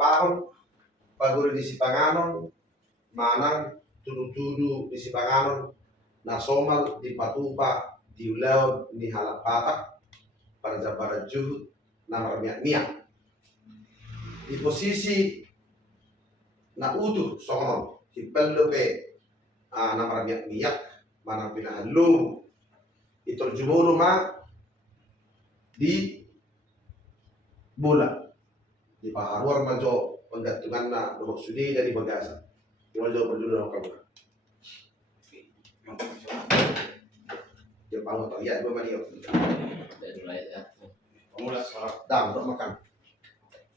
pahon paguri di Sipanganon manang tudu-tudu di Sipanganon nasomal di Patupa di Ulaw ni Halapatak para juhud na marmiak-miak di posisi na utuh songon hipello pe na marmiak-miak manang pinahalum itorjumolo ma di bola di paharuar majo penggantungan na dohok sudi dari bagasa di majo berjudul kamu dia pangut ya dua mani Pemula salah. dam untuk makan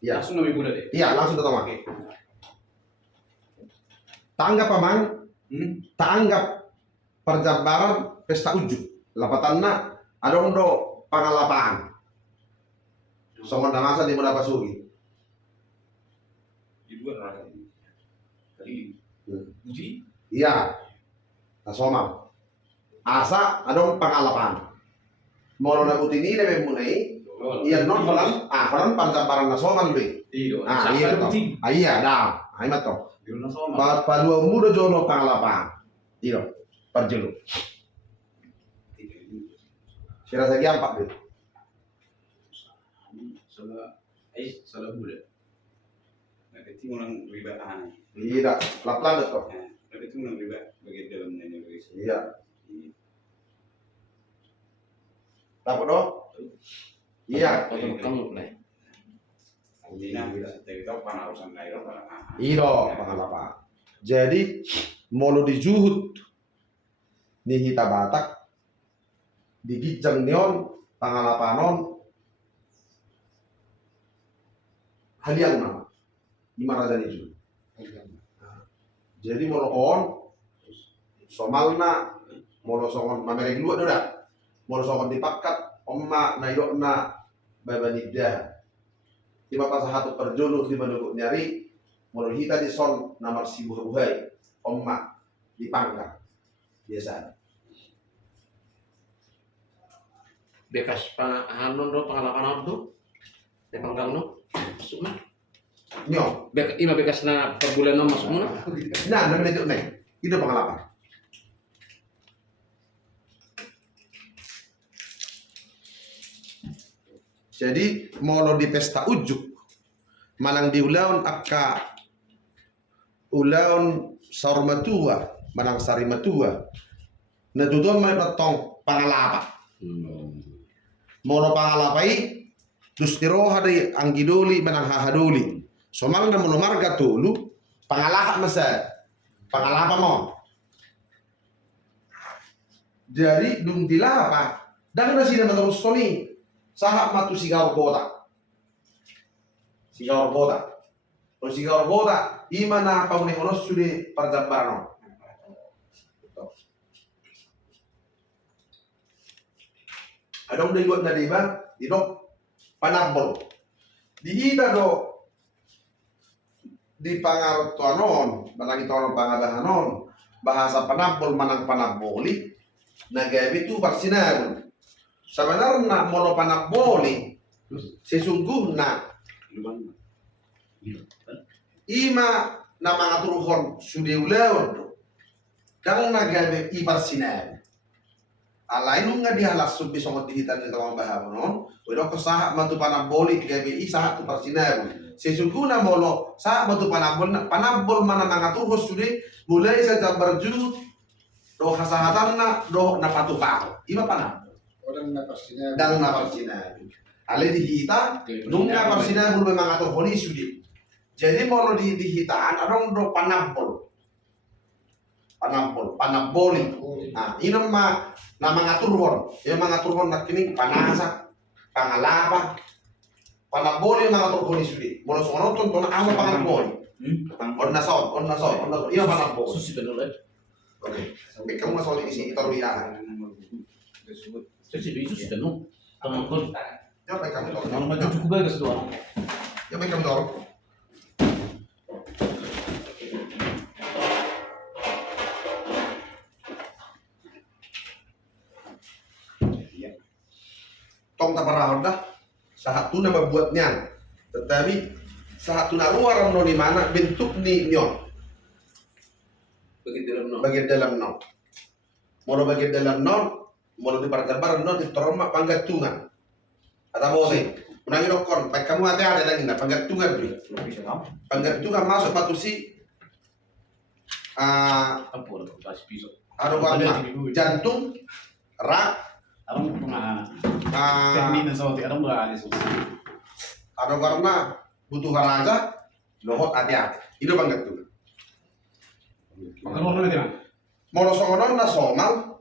ya Langsung nabi bola deh. iya langsung pertama tanggap paman tanggap perjabaran pesta ujuk lapatanna adong do pangalapaan songon namasa di Muda Pasugi Di dua orang tadi. Uji. iya nasoma asa adong pangalapaan mono na utini lebe munai iya non kolan kolan perjabaran nasoma lebih Iya. iya to iya dah ai mato Di mana sama? palua muda jono pangalapaan iya perjulu sira sagi ampak deh Salah bola. Nah, itu orang riba aneh. iya laplan to Nah, itu orang riba bagian dalamnya ini guys. iya dapat do iya Kamu nih. Nah, kita tahu panausan lain orang. Iro pangalapa. Jadi molo di Juhud di Hita Batak di Gijang Neon pangalapanon haliang nama di Marazani Juhud. Jadi molo on somalna molo songon mamereng dua doda molo songon dipakat omma na yokna babaniddah di bapak satu perjulu di penduduk nyari molo hita di son namar sibuh buhay omma di pangkat biasa Bekas hanon do pengalaman do. Panggang no. Masuk na. nyo Ima bekas na per bulan no masuk na. nah namanya itu nih itu pengalaman jadi molo di pesta ujuk manang di ulaun akka ulaun sarmatua manang sarimatua na dudon may natong pangalapa molo pangalapai dustiro hari anggidoli manang hahadoli somal na molo marga tulu pangalaha masa pangalapa mo jadi dum dilapa dan na sila terus toni sahab matu sigawar kota o sigawar kota imana pauni onos sude parjambarano adong de na diba didok panabol dihita do di pangartoanon manang itonon pangabahanon bahasa panabol manang panaboli nagabi tu parsinabol sebenarnya molo panaboli sesungguhnya ima na mga turuhon sudiulawon kang nagabi iparsinabol alain nga dihalas subi songot dihitan nito mga bahamonon wala ko saha matu panaboli gabi isa tu parsinabol sesungguhnya molo saha matu panabol mana mga turhos sudi mulai sa jambarju do hasahatan na do napatupaho ima panabol dan naparsinabol ale dihita nung naparsinabol may mga turhoni sudi jadi molo dihitaan adong do panaboli nah inom na mga turhon yung mga turhon na kining panasa pangalapa panaboli yung mga turhoni sudi molo songonon to na amo panaboli on na son iya panaboli Susi benar. oke kamu masuk di sini itaruh di tangan Susi benar. Tangkol. ya baik kamu taruh Kalau maju cukup bagus doang. ya baik kamu taruh tong taparahon dah sahat tu nama buatnya tetapi satu naruar no di mana bentuk ni nyon bagian dalam non. Molo bagian dalam non, molo di parjabar non di torma panggatungan. Ada boleh. Menangi dokon, baik kamu hati-hati lagi nggak panggatungan bri. Panggatungan masuk batu si ada warna jantung, rak, ada warna butuh raja, lohot hati-hati. Itu panggatungan. Molo songonon na somal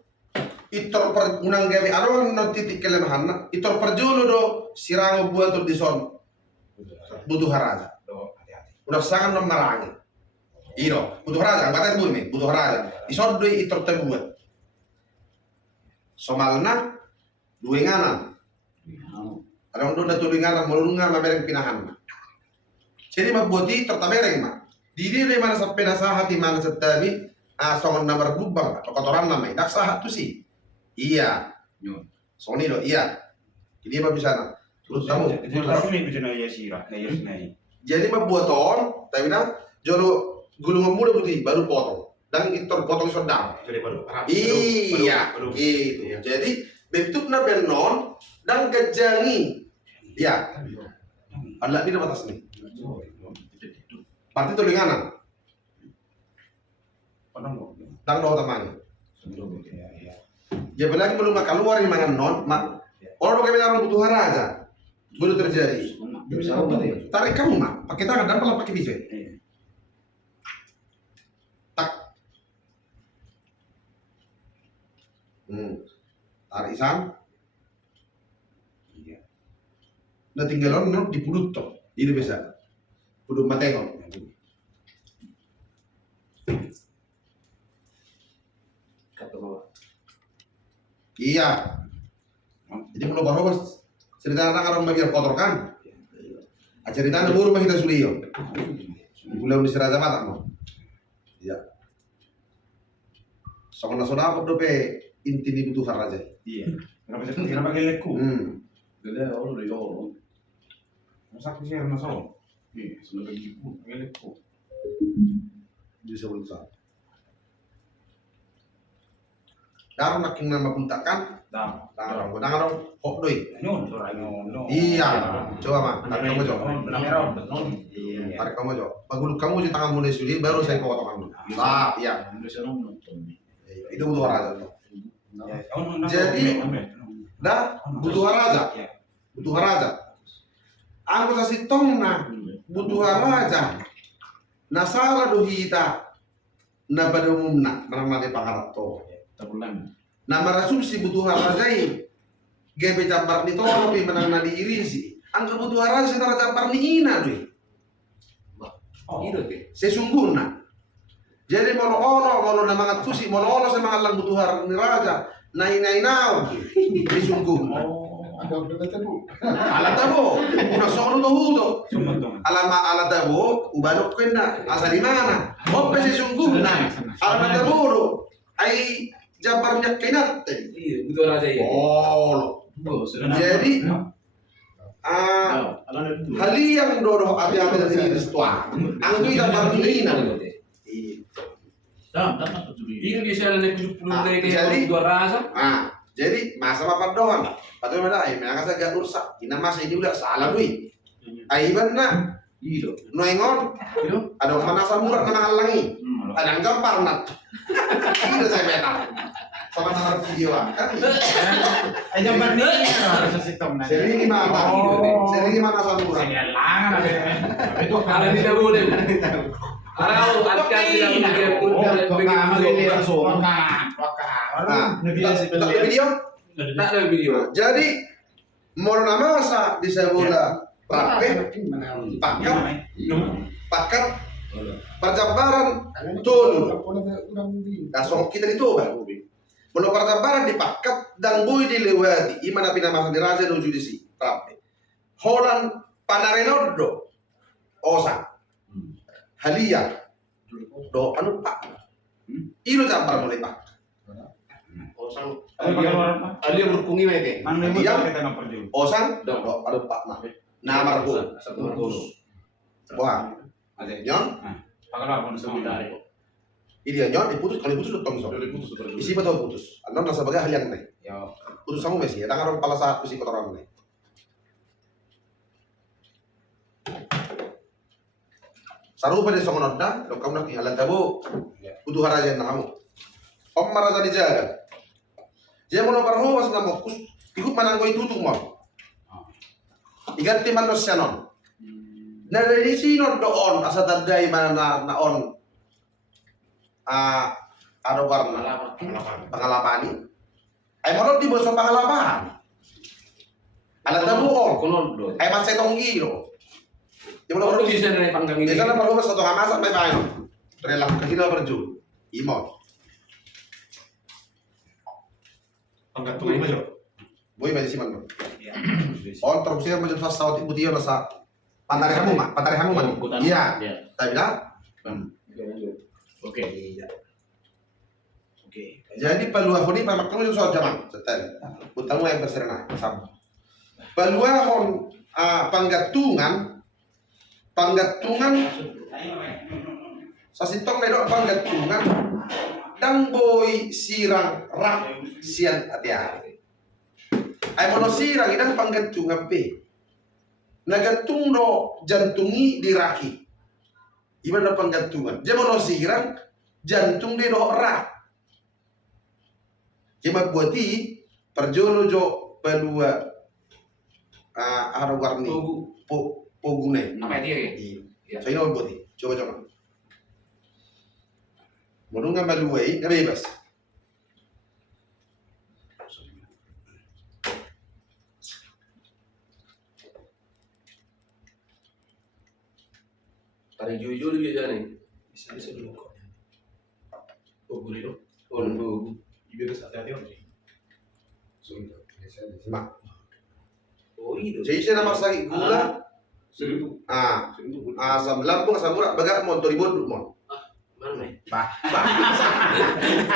itor per unang gawe aron no titik kelemahan na itor perjulu do sirang buat di son butuh haraja udah sangat no marangi iro butuh haraja kata bumi butuh haraja isor do itor tebuat somalna dua nganan ada do na tuloy nganan mulunga mamereng pinahan na jadi mabuti tertabereng ma diri dari mana sampai nasahati mana setabi songon nomor gubang atau kotoran namanya dak sahat tuh sih iya soni lo iya ini apa bisa na terus kamu jadi membuat ton tapi bilang jolo gulung muda putih baru potong dan itu potong sedang iya gitu jadi bentuknya benon dan kejangi ya ada di atas nih berarti tulinganan tang do tamani. Ya lagi belum keluar di mana non, orang pakai menaruh butuh haraja, baru terjadi. Tarik kamu mak, pakai tangan dan pala pakai dive. Tak, tarik isam. Nah tinggal non di pudut toh, ini bisa, pudut matengok. Iya. Jadi kalau baru cerita anak orang bagian kotor kan? Cerita anak baru kita sudah yo. Bulan di serata mata mau. Iya. Soalnya sudah apa dope inti di butuh haraja. Iya. Kenapa gelekku? Gede orang dari orang. Masa aku sih harus masuk. Iya, sudah begitu gelekku. Bisa berusaha. Dalam naking nama puntakan, tangan dong, kok doi. Iya, coba mak, tarik kamu coba. Tarik kamu coba. Baguluk kamu di tangan mulai sulit, baru saya potong kamu. Nah, iya. Itu butuh haraja. Jadi, dah butuh haraja, butuh haraja. Aku kasih tongna, butuh haraja. Nasala dohita, na pada umumna, nama de pangarap to. Nama rasumsi butuh harajai gebe jambar ni tolo pi menang na diirisi angka butuh harajai tara jambar ni ina dui sesungguhnya jadi molo namangat tusi molo semangat lang butuh harajai ni raja nai nau sesungguhnya ala tabo una sono to hudo ala tabo ubanok kena asa di mana ope sesungguhnya ala tabo ai jabarnya kenat iya betul aja ya jadi hal yang dodo hati-hati dari restoran anggi jabar dunia ini bisa ada 70 dari dua rasa jadi masa apa doang atau mana ai menang saja ursak ina masa ini udah salah wi ai benar iya noengon ada mana samura kena halangi ada gampar nat itu saya benar sama nomor video kan Ayo berani sering mana samura itu karena tidak boleh kalau ada tidak boleh video tak ada video jadi mau nama masa di sebelah rapi pakat perjabaran betul langsung kita dicoba belum perjabaran dipakat dan boy dilewati imana pina masa diraja do judisi rapi Holland Panarenodo Osa Halia do anu pak ilo jambar mulai pak Osang Alia berpungi mete Osang do anu pak nama margo Wah, Ada. nyon, Pagkakapon sa Sebentar mga. kok. ini nyon diputus, kalau diputus utang so. Dari putus dari. Isi betul putus. Anda nasa sebagai ahli yang nih. Ya. Putus kamu Messi, ada kan kepala satu si kotoran nih. Sarupa di songon odda, lo kamu nak alat tabu, butuh harajan na kamu. Om marasa dijaga. Dia mau parho was na mokus, ikut manang ko itutung mo. Iganti man no sianon. Na dari sino doon asa taday man na on. Ano warna pangalapani. Ay mo di mo sa pangalapahan. Alat tabu on. Konon do. Ay masetong giro. Di mo Kalau na bisa dari panggang ini. biasa na parho sa to hamasa may bayo. Relak kahila berju. Imo. Pagkatuloy mo siya. Boy may siman mo. Ya. On terus sih macam sa saut ibu dia masa pantarihamu man. Iya. Ya. Tapi dah. Oke. Iya. Oke. Jadi peluang ini memang kamu soal zaman. Setel. Utamu yang berserana. Sama. Peluang panggatungan sa sitong na doon panggatungan dang boy sirang rak sian ati-ati. Ay mono sirang idang panggatungan pe. Nagatung do jantungi di raki. Iba na panggatungan. Dia mono sirang jantung di do rak. Jema buati perjolo jo pelua warni pogune. Apa dia ya? Iya. So ini buati. Coba. Mulu nga maluway, nabibas. Tarik jujur biasa nih. Bisa dulu kok. Bubu itu. Orang bubu. Ibu ke hati-hati om. Mak. Oh itu. Jadi siya naman sa gula. Seribu. Asam lambung, asam urat, baga mo, toribod mo. Mana nih?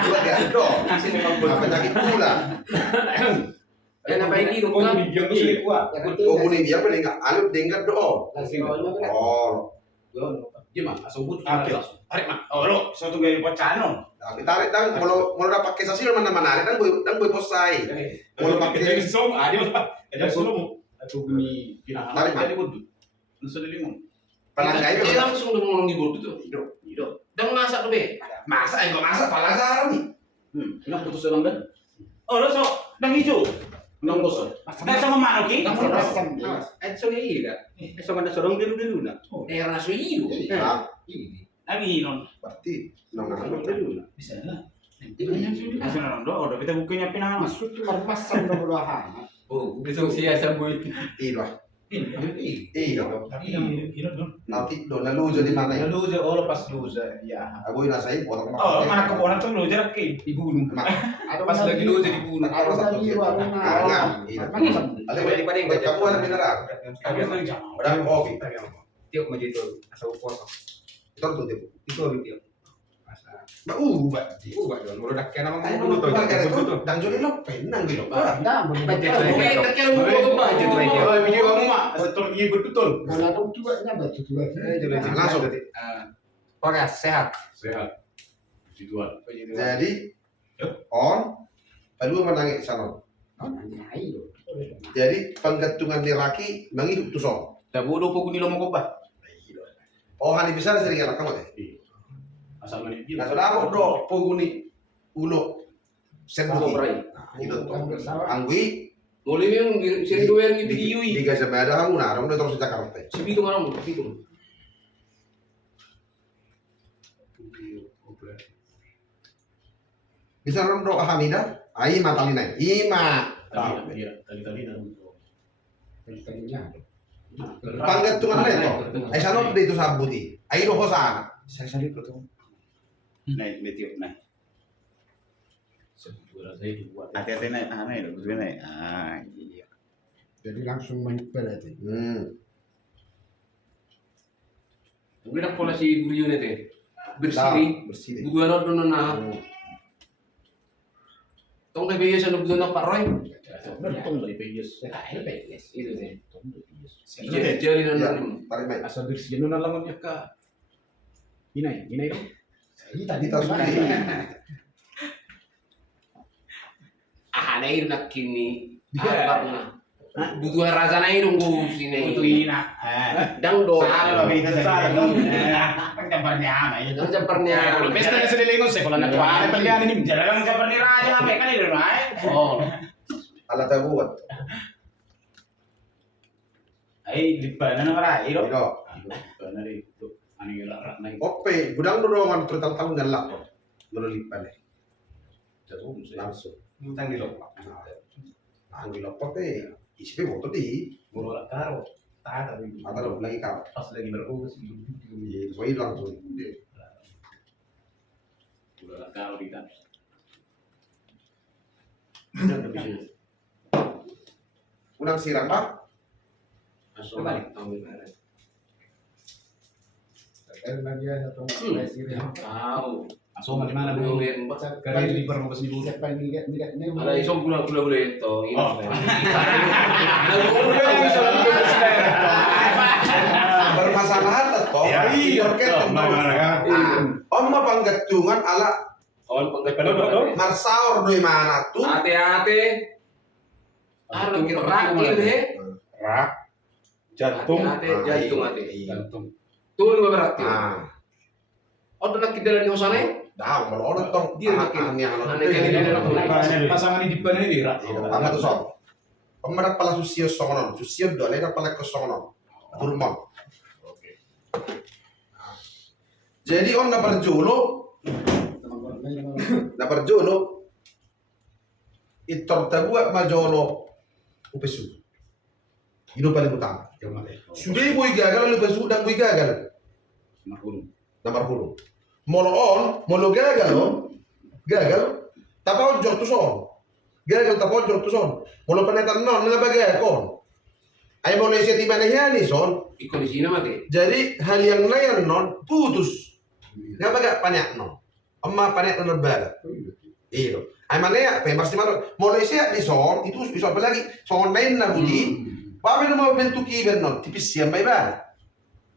Baga, do. Penyakit gula. Ya apa ini Kung kan? bigyan ko sila kuha. O bunibiyang pa nga, alip dingkat do. Oh. Gimana? Asal but. Oke. Tarik mak. Oh lo, suatu gaya pocano. Tarik dang, kalau dapat kisah sih mana menarik, dang boy posay. Kalau pakai som, ada ada sulo. Atau bunyi pinahan. Tarik, Mak. Tadi bodoh. Nusa dali mo. Palangay Dia ka. langsung udah ngomong di bodoh tuh. Hidup. Dan masak tuh be. Masa, enggak masa, palasar nih. Ilang putus lang dan? Oh, lo so, nang hijau. Nang boso. Nang sama mano ki? Nang so iya kan? So kada sorong diru-diru na. Era so iyo. Nah, Ang inon. berarti nang Diru-diru na. Bisa na. Diru-diru na. Kasi na do, udah kita bukunya pinahan. Masuk tu marpasan na bulahan. Oh, besok siya sa boy. Iya. Iya. Tapi yang hirap doon. Nanti do nalujo di mana ya? Luza, oh lepas luza, ya. Aboy nasa ibu orang Oh, mana kebunan tuh lo jarak ki. Dibunuh. Ada Pas lagi lu jadi bunuh. Ada satu biru, ada na. Enggak, iya. Ale ba kamu ada mineral? Kami nang jam. Ada kopi. Tiok maju itu, asal puasa. Itu tuh tipu. Itu habis tiok. Ba Ubah dong, udah kena nama Ayo dulu tuh. dan jadi lo penang gitu. Dah, Budget betul. lagi. Oke, terkira buku budget tuh. Oh, biji kamu mah. Betul iya betul. Wala dong juga nya batu juga. Langsung. Oke, sehat. Sehat. Jual. Jadi on perlu menangi sana. Nanyai lo. Jadi penggantungan niraki mangi tu so. Dah bodoh pokok ni lo mau kobah. Oh hani bisa sering ya kamu deh. Asal mana dia. Nah sudah aku do poguni ulo Satu senduki. berai. Itu tuh. Anggui Boleh yang sering doer gitu yui. di gaza ada kamu nah, orang udah terus di Jakarta. Sebitu mana mu? Sebitu. Bisa orang do Hamida, ai matalina. Ima. Tali dan. Tadinya. Panggantungan lain to. Ai sano di itu sabuti. Ai do hosana. Saya salip betul. Naik betiok naik. Sebulan saya dibuat. Hati-hati naik, naik, bagus naik. Ah, iya. Jadi langsung main berarti. Gue nak pola si beliau ni teh. Bersih. Bersih. Buku anak dulu na. Tong kay biasa na bulan na paroy. Untung dari PJS. Sekarang PJS. Itu deh. Untung dari PJS. Jadi Ya, nanti tarik mic. Asal bersih nu nalaman ya ka. Inai dong. Ini tadi Kita sudah na ir nak kini. Karena butuh rasa na irung go sini. Ina. Dang do. Salah kita salah. Pagkabarnya ay. Dang jamparnya. Kalau pesta na sa lilingon sa kula na tuwa na pagyan ni. Jalan ka ni raja kami kan itu ay. Oh. alat buat. Ay lipa na namara iro. Ino. Benar itu. Ano yung larak na Oke, gudang dorongan tertantang dan lapor. Menelipan jatuh. langsung. Utang di lupa. Ang lapor isi foto di. Muro lang karo. Tata rin. Mata lo lagi kau. Pas lagi berugas. So hilang langsung. Muro lang karo dito. Unang sirang pak. Masuk balik tahun ini. Sekarang lagi ada satu presiden. Tahu. Aso man mana bu? Ngomongin Kaya di bar mo kasi dulu. Siapa yang tidak ada isong gula-gula boleh itu. Ini. Oh. Bermasalah atau orket om panggatungan ala Oh, penggatungan. marsaur doi mana tuh Hati-hati. Ada kira deh. Rak. Jantung. Hati-hati, jantung hati. Jantung. Tuh lu berarti. nah Oh, nak kita di sana. dah mau orang tong Dia makin aneh. Pasangan di depan ini rak. apa tuh sob pemerak pala susio songonon susio do leda pala kosongonon turmon jadi on na perjolo itor tabuat majolo upesu itu paling utama sudah boy gagal lu pesu dan boy gagal nomor hulu molo on molo gagal tapau jor tu son gagal tapau jor tu son molo penetan non nila bagay kon ay mo nesi ti manehani son Ikut di sini mati. jadi hal yang lain non putus nga baga panyak non amma panyak non baga iyo ay manaya pe pasti maro molo isia di son itu iso apa lagi son lain na budi papi no bentuk iben non tipis siya may ba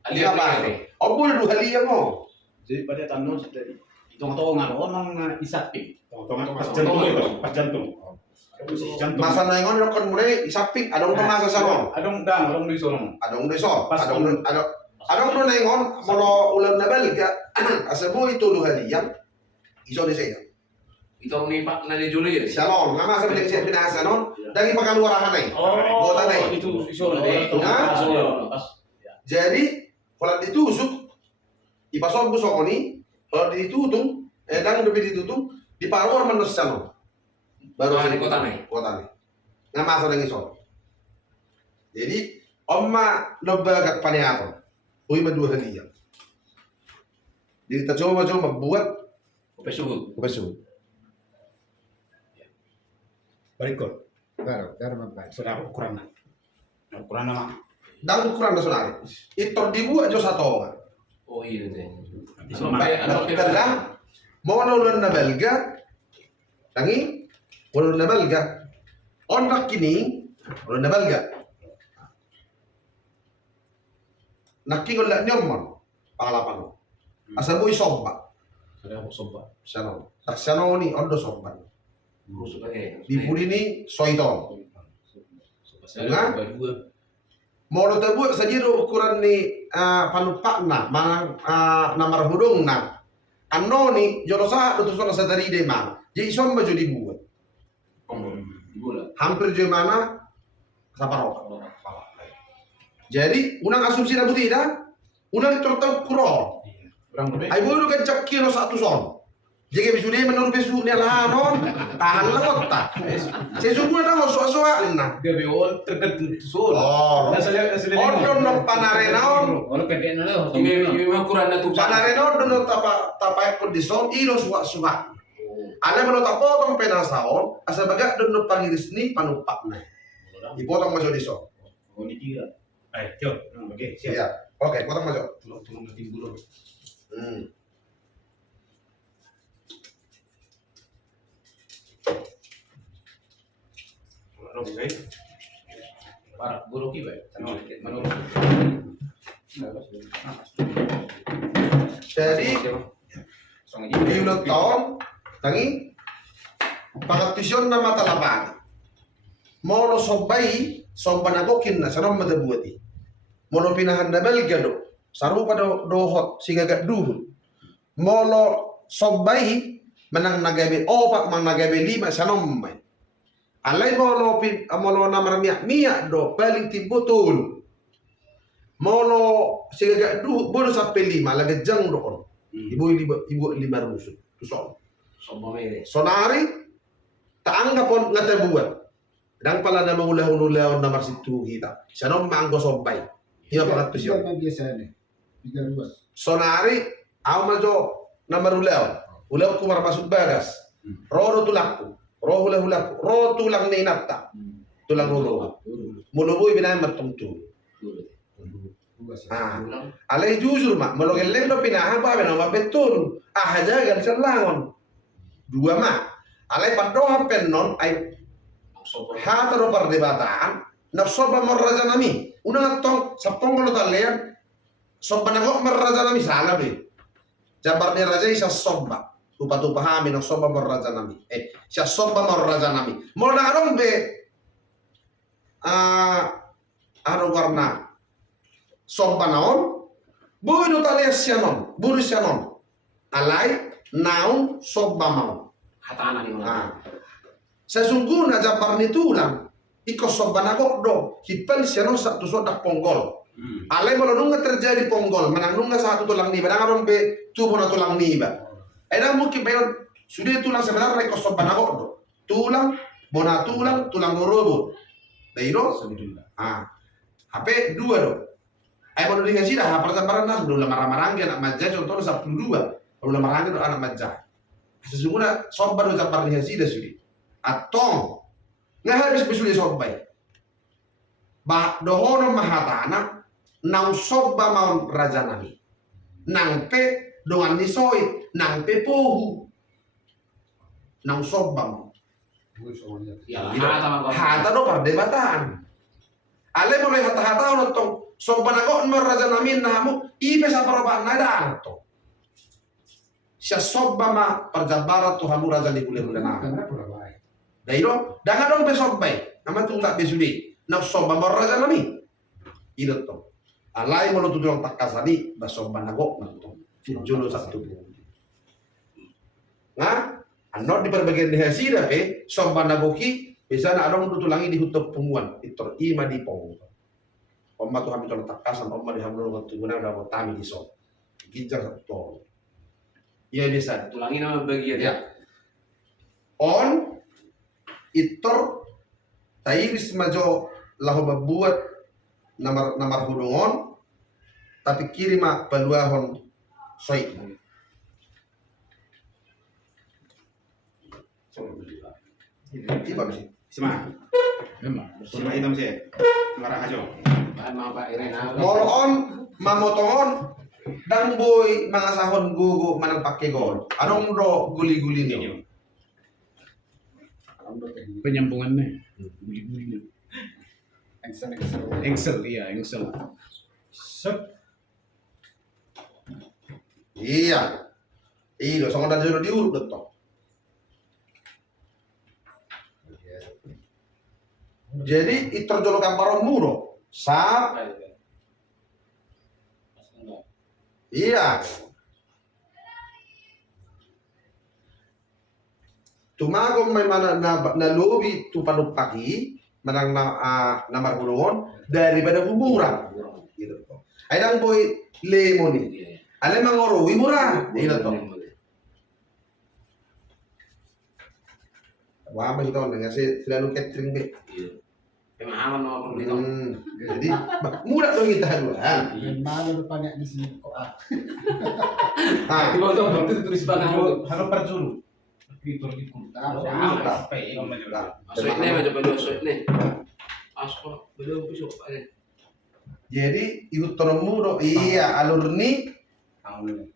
Alian ba mati. obul du haliya mo Jadi pada tanong sa tadi. Itong ng isaping. Pas jantung itu, pas jantung. Jantung. masa na ngon kon mulai isaping adong masa sa ron Adong dang, adong di sorong. adong deso Pas adong no nengon molo ulan na belga asabo itu du haliya iso de saya Itu nih Pak Nadi Juli ya. Shalom, nga masa bilang siya pinasa non dari pakaluarahan ay Bota na eh. Itu iso na. Hah? Jadi kalau ditusuk ipasok busok ni kalau ditutung dang udah ditutung di paruar manus sano baru Di sini kota nih. kota nih nggak masa lagi so jadi omma nobagat paniaton uy madua hadiah jadi kita coba buat Oke suhu. kepesu Berikut. Claro, membaik. Sudah ukuran na. Ukuran nama. dan ukuran nasional itu dibuat jo satu Oh iya deh. Kadang mau ulan na belga tangi ulan na belga onak kini ulan na belga naking ulan nyomon pangalapan mo asa mo isomba Sudah aku sobat. sano tak sano ni ondo somba Busuk aja. di puri ni soito Saya berdua. mau tebu saja ukuran ni panupak na mang namar hudung na ano ni jorosa betul sa dari de man jadi somba jo dibuat Gula. hampir jo mana saparok jadi unang asumsi na butida unang tertahu kuro Kurang lebih. ay boy kan cak kilo satu son jadi bisude menurut besu ni alahanon tahan lekot ta sesungguhnya dah soa-soa na Dia beol terkentul. oh Nasa ordon no panarenaon Ono pede na lo. Ini ukuran na tuh. panarenaon do tapa kondison ilo suwa-suwa ada menurut potong penasaon asa baga do pangiris ni panupak na dipotong masuk diso Oh, ini kira. Yo. Oke, siap. iya oke potong masuk Tolong ngetim dulu. iba. Menurut. Jadi di ulang tahun tangi pangatisyon na matalapati. Molo sobay sombanagokin na sanam madabuati. Molo pinahan na belgado saru pada dohot sigagat duhun. Molo sobay manang nagabe opak mang nagabe 5 sanom may. Alay molo namar miak do paling tibutul. Molo sigagat duhun bono sampai 5 lagi jang doon. Ibu 5 rusuk. Tusol. Sonari taanggap pon ngatabuan. Dan pala na mangulah-ulah na marsitu kita. Siya maanggo sombay. Hiya pangat Tiga siya. biasanya. 3 ruas. Sonari aw majo na marulaw. Ulaw ko marapasok bagas. Ro tulakku. Ro hula-hulaku. Ro tulang ni inata. Tulang rulo. Muluboy binay matungtu. Ruas. Ah. Alay jujur mak. Malogelleng do pinahan pa benama betul. Ah jagan serlangon. 2 mak. Alay padoha pennon ay hataro perdebatan nafsoba marraja nami una tong sapong lo talian soba nagok marraja nami salah be jabar ni raja isa soba tupa pahami nafsoba marraja nami isa soba marraja nami mo na arong be aro warna soba naon buinu talian sianon buru sianon alai naun soba mau Hatana ni mga. Sesungguhnya jabar ni tulang ikos sobanagok do hipal siano satu sodak ponggol. Alay malonunga terjadi ponggol menangunga satu tulang niba dangaron be tubuh na tulang niba. Edang mungkin bayon sudah tulang sebenarnya ikos sobanagok do. Tulang bona tulang ngorobo. Dairo HP 2 do. Ay mau dikasih dah pertambaran nas do lamar-marang anak majah contohnya 12. Kalau lamar do anak majah. Sesungguhnya sobat do jabar ni hasida sudah. Atong nga habis bisuli sobbay ba dohono mahatana nang sobba maun raja nami nang pe dongan ni soy nang pe pohu nang sobba mau Ya, hata do perdebatan ale mulai hata nonton sobba nako raja nami namu ibe sa paroba nada to siya sobba ma perjabarat tuhamu raja di kuliah na Karena berapa? Dairo, dangan dong besok baik. Nama tu tak besudi. Nak soba baraja nami. Ilo to. Alai mau tu dong tak kasani baso banagok nonton. Jolo satu. Nah, anot di perbagian dihasi dape soba nagoki bisa nak dong tutulangi di hutup pumuan. Itu ima di pong. Omma tu hamil tak kasan omma di hamil waktu guna udah mau tami di so. Kijang satu. Iya bisa. Tulangi nama bagian Ya. On itor tairis majo lahu membuat namar hudungon tapi kirima paluahon soi iba mesti Sima. Sima hitam sih. Marah aja. bahan mga Pak Irena. moloon mamotongon dan boy mga sahon gugu manang pakai gol anong do guli-guli niyo Penyambungannya. Guli-gulinya. Excel. Engsel, iya, engsel. iya iyo songo dan jero diurut betul jadi itor jolokan parong muro sap iya tumagom may mana na lobi tu panupaki manang namar hulungon daripada kuburan gitu to ay dang boy lemoni ale mangoro wi murah gitu to wah ba ito kasi sila no catering be Pemahaman mga pembeli tong. jadi murah to kita dua Yang mana depannya di sini kok ah Di bawah tong itu tulis banget. Harus perjuru. Itu di Tahu. Soit nih macam beliau soit nih. Asko beliau besok Pak. jadi ikut muro iya alur ni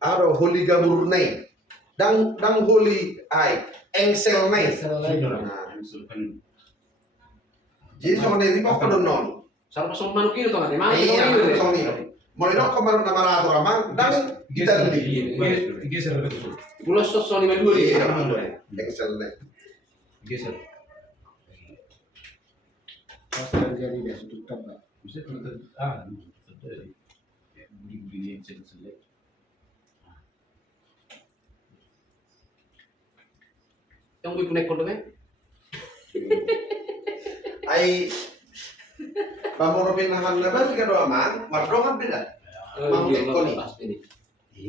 aro holi gaburnai dang holi ai engsel nai Excel lagi. jadi sama dari kok kono non Sarap pasong manuk itu tuh nggak? Mana Iya, itu? song ini. Mulai dok kemarin nama ratu ramang dan kita lebih. Geser betul. Pulau sosok 52 Iya, ini. excellent. Geser. Pas terjadi dia sudutkan Pak. Bisa begini yang selek. Yang gue punya kodoknya? Ai pamor pinahan na ba tiga doa man, mardo kan beda. Mau ikut nih. Pas ini.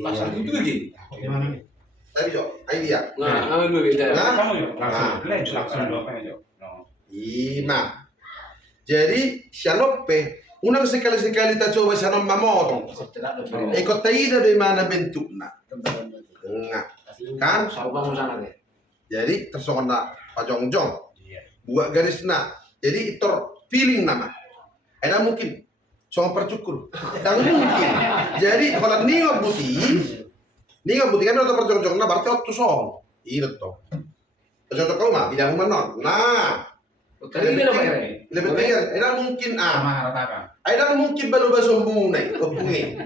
Pas itu lagi. Gimana nih? Tapi jo, ai dia. Nah, ngambil dulu beda. Nah, Kamu yuk. Langsung dong. ima. Jadi sianope, unang sekali-sekali ta coba sianom mamotong. Ikut taida dari mana bentuknya. Kendaraan batu. Enggak. Kan? Sarap pasong sana deh. Jadi tersona pajongjong. Iya. Buat garis na. Jadi itu feeling nama. Ada mungkin soal percukur. Dan mungkin. Jadi kalau ninga buti kan ada perjongjong na berarti waktu song. Iya tuh. Perjongjong kau mah tidak menon. Nah, Kali ini apa ya? lebih tinggal. Ada mungkin Sama ratakan. ada mungkin balu basombu nai. Kepungi.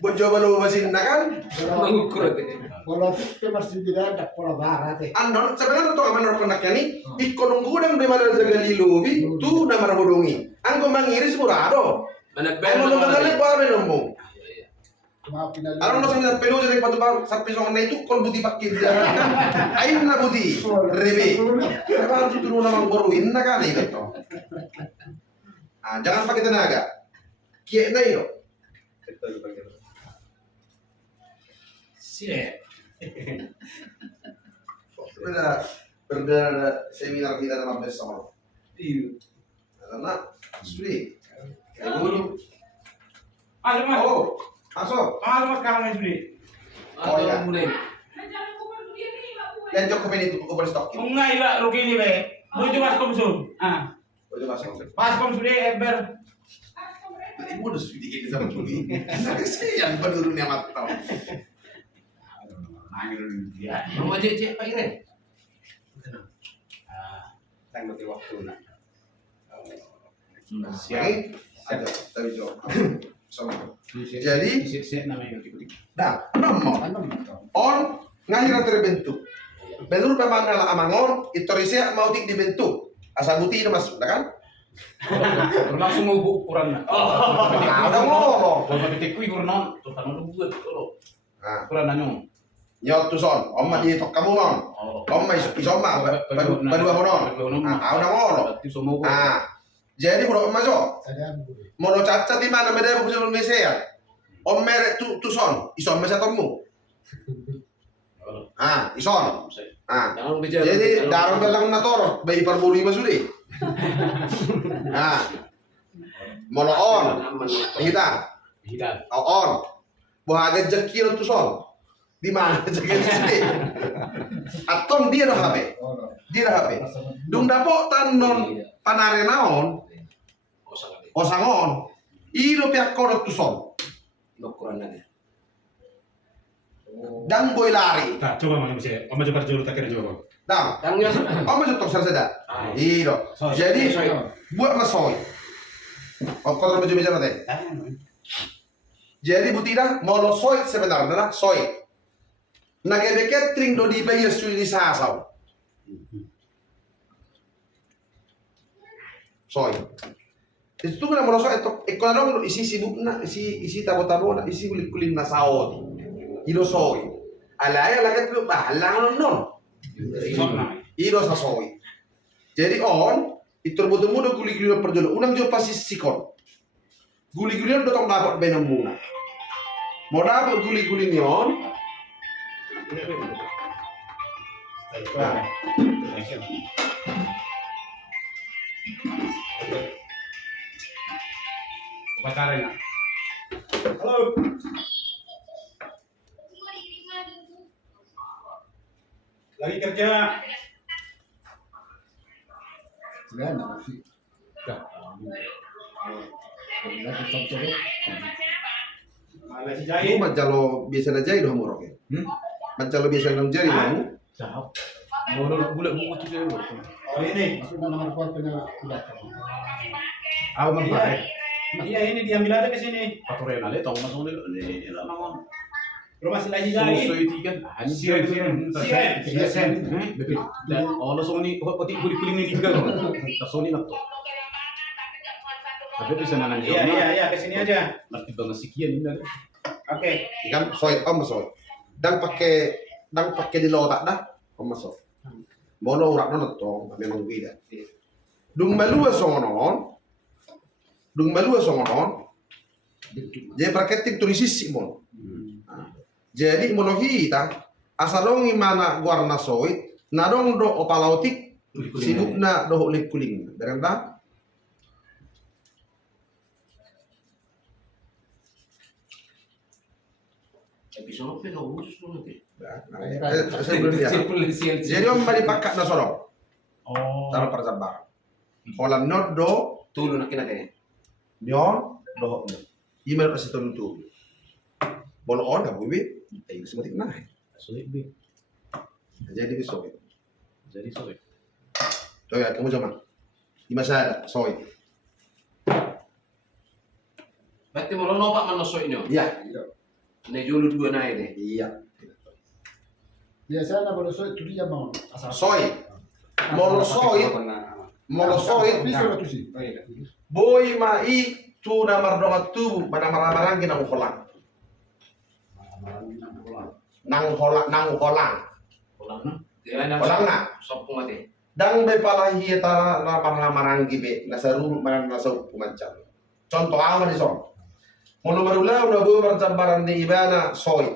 Buat coba balu basin na kan. Mengukur itu. Kalau itu masih tidak ada pola barat ya. Ando sebenarnya tuh kamar pendaknya nih. Ikon gudang di mana jaga lilubi. Tuh nama bodongi. Angko mangiris murado. Mana Ay mo naman galing pa kami nung mo. Maafin aja. Alam mo sa mga pelo sa pagpapang sa pisong na ito, kung buti pakit yan. Ayun na buti. Rebe. Kaya tutulong namang boruin na ka na ito. Jangan pakai tenaga. Kaya na yun. Siap. Berbeda seminar kita dalam bersama. Iya. Karena, sudah. Kayak dulu. Ayo mas. Oh, masuk. Ayo mas sekarang ini. Oh, iya. Mulai. Yan jok kami itu ko stok. Enggak iba rugi ini be. Lu cuma komsum. Ah. Boleh masuk. Pas komsum deh ember. Ibu udah sudah kayak sama Juli. Kasihan penurunnya mata. Manggil dia. Rumah cek Pak Iren. Tang betul waktu nak. Siap. Ada tapi jawab. Sama. Jadi, Siap namanya ketik. nah, nomor on ngahirnya terbentuk. Menurut pemandang amangon, itu risnya mau dibentuk. Asal buti itu masuk, kan? Langsung mau ukuran. Nah, udah ngomong. Kalau ketik kui ukuran tuh kan udah buat kalau Nah, ukuran nanya. nyot tuh son, om di tok kamu non, om iso mah, berdua non. Nah, udah ngomong. Itu semua. Nah, jadi bro masuk. Saya dulu. Mau cacat di mana beda buku Indonesia ya? Om merek tuh son, iso mesa temu. Ah, ison. Ah, Jangan bicara. jadi darah belang nator, bayi perbuli masudi. Nah, mono on, kita, Hidat. on. Buah jeki tuh son. Di mana jeki sini? Atom dia dah HP, Oh, no. dia dah HP. Dung dapok tanon panare naon, osangon. Iro pihak kodok tuh son. Ukuran aja. Dan boy lari. Tak coba mana bisa. Om coba dulu tak kira coba. Dang, Yang om masuk tok seda. Iro. Jadi buat masoy. Oh, kau terus bicara teh. Jadi butida mau lo soy sebenarnya adalah soy. Nage catering do di bayi sui di sasau. Soy. Itu tuh mau lo soy itu ekonomi isi sibuk na isi tabo-tabo na isi kulit-kulit na saot. Ilo soy. Alaya lagi tuh balang non. Ilo sa soy. Jadi on itu bertemu guli-guli perjolo. Unang jo pasti sikon. Guli-guli udah tong dapat benom muna. Mau dapat guli-guli nyon. Nah, Pacaran. Halo. Lagi kerja. Sudah enak sih. Dah. Sudah kita coba. Mana si aku jahit? majalo biasa na jay do mo roke. Majalo biasa nang jay Ah? mo. Jauh. Mau bulat buku tu dulu. Oh ini. Masuk dalam nomor kuat punya udah. Aku membaik. Iya ini diambil aja ke sini. Paturin aja, tong masuk di namun. Rumah lagi Susu lagi. itu kan, hanya Sian. betul. Dan langsung ini, pati kuling ini juga loh. Langsung ini nato. Tapi di sana nanti. Iya ke sini aja. Nanti banget sekian ini. Oke. Ikan soy, masuk. Dan pakai di lotak dah, masuk. Bono urak non to, memang beda. Dung malua songonon. Jadi marketing turisisi mon. Jadi monohita asalong imana guarna soy, nadong do opalautik sibuk na do ulik kuling. Berenda? Episode apa yang khusus nanti? Saya belum lihat. Jadi om balik pakat na sorong. Oh. Taruh persabar. Holan not do Tulo na kinakanya. nyon do. Email pasti tentu. Bono on dah bubi. Tayo semua tik naik. Sulit bi. Jadi besok. Jadi sulit. Tuh ya, kamu coba. Di masa soy. Berarti mau lo pak mana soy ini? Iya. Nih julu dua naik deh. Iya. Biasanya kalau soy itu dia mau asal. Soy. Monosoid. Bisa itu sih. Boy mai tu namar dongat tu mana marang kita ukolang. Nang holang. Ya nang Holang na. sopung mati. Dang be palahi ta marang gibe nasaru marang nasau pumancan. Contoh awal di son. Mono marula udah boy marcabaran di ibana soy.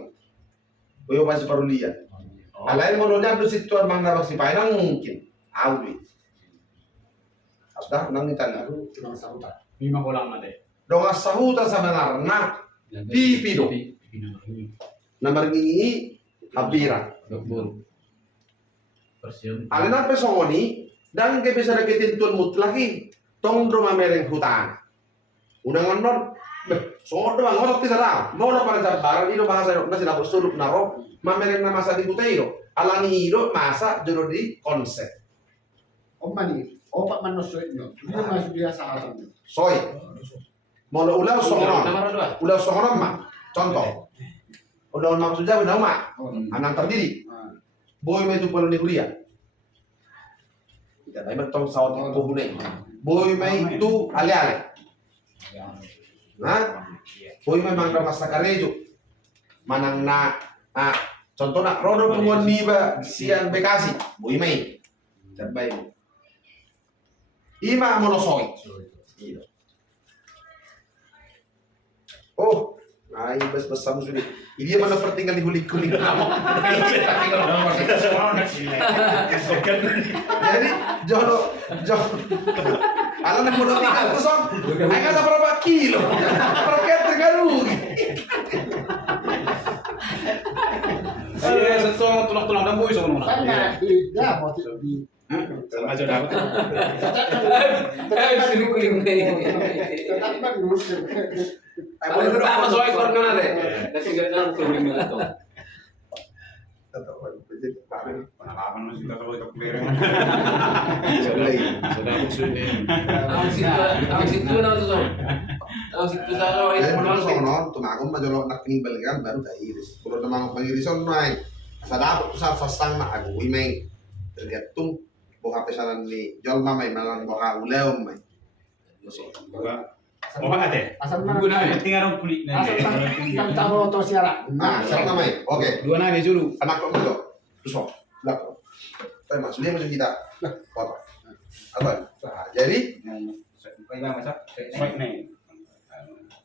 Boy masih perlu lihat. Alain mono nyadu situan mangga basi painang mungkin. Awi. Sudah nang itanya. Kurang sahutan. Lima kolang mati. Donga sahuta sebenarnya pipido. Nomor ini habira. Betul. Persian. Alin apa songoni dan ke bisa deketin tuan mutlaki tong drama mereng hutan. Udah ngondon, soal doang ngotot tidak lah. Mau apa cara barang itu bahasa nasi dapur surup naro, mamereng nama masa di hutan itu. Alangi itu masa jodoh di konsep. Om mani, opak manusianya. Dia masuk dia sahabat. Soy, mau ulah songonon, Nomor dua. ulah songonon mah. Contoh, udah maksudnya udah mah, anak terdiri. Boy may tu pala ni kuliah. Kita dapat tong sawat itu hunay. Boy may tu ale-ale. Nah, boy may mangga masakarejo. Manang na, contoh na, rodo tumuan niba siyan Bekasi. Boy may. Sabay mo. Ima monosoy. Oh, ay bas-bas sa musulit. Hindi man napertinggal ni huling-huling. Jadi jono alam na muna tinggal to song. Ay nga sa berapa kilo. Perket tergarugi. Iya, satu tulang-tulang dan boy sama Kan nggak dia mau di. Sama aja dapat. Sini kuling nih. Tetapi kan dulu. Boleh berapa soal kornona deh? Kasi ganang kuling nila to. Pengalaman masih tak tahu itu keliru. Sudah maksudnya. Ang situ na to. Ang situ sa ro Ay ay pernah sono, tumagom majolo nak kinimbal kan baru kairis. Puro namang pangirison naik. Sa dapat sa sastang na aku imeng. Tergantung buka pesanan ni jol mamay malang buka uleom may. Oh, ate. Asal mana? Guna ya, tinggal kulit Asal yang tahu atau siaran. Nah, siapa namanya? Oke. Dua nani dulu. Anak kok betul. Tusok. Belakang. Tapi mas, dia masuk kita. Foto. Apa? Nah, jadi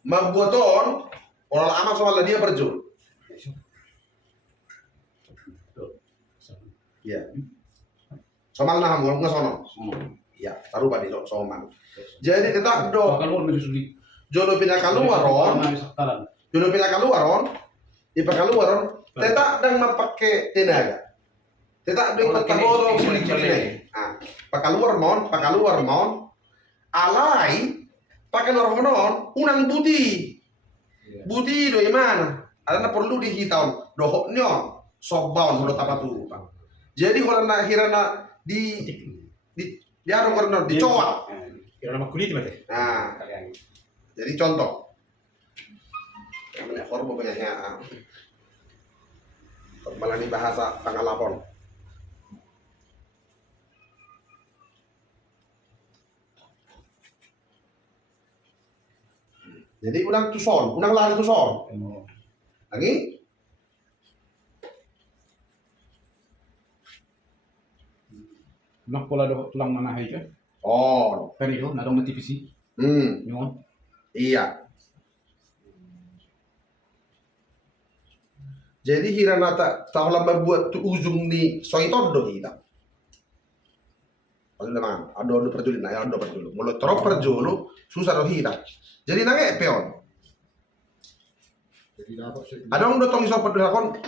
Magboton, kalau amak soal dia berjul. Iya. Somal nah mau nggak sono. Iya, taruh pada di somal. Jadi tetap do. Kalau mau sulit. Jono pindah keluar ron. Jono pindah keluar ron. Di keluar ron. Tetap dang pakai tenaga. Tetap deng kota bodo kulit kulit. Ah, pakaluar mon. Alai pakai normonon unang budi. Budi do mana? Ada perlu dihitam. Dohok nyon. Sobawan menurut apa tuh, Pak. Jadi kalau nak hirana di arung karena dicowak. Kira nama kulit mate. Nah, jadi contoh. Yang banyak form banyak Malani bahasa Tangalapon. Jadi unang tuson, unang lari tuson. Lagi? Nak pola do tulang mana hai ka? Oh, Kan itu nadong na TPC. hmm, Nyon. iya. Jadi hira nata tahu lama buat tu ujung ni soiton do hira. Ada mana? Ada perjulu, nah ada perjulu. Mulut terop perjulu susah do hira. Jadi nange peon. Jadi dapat sih. Adong do tong iso pedakon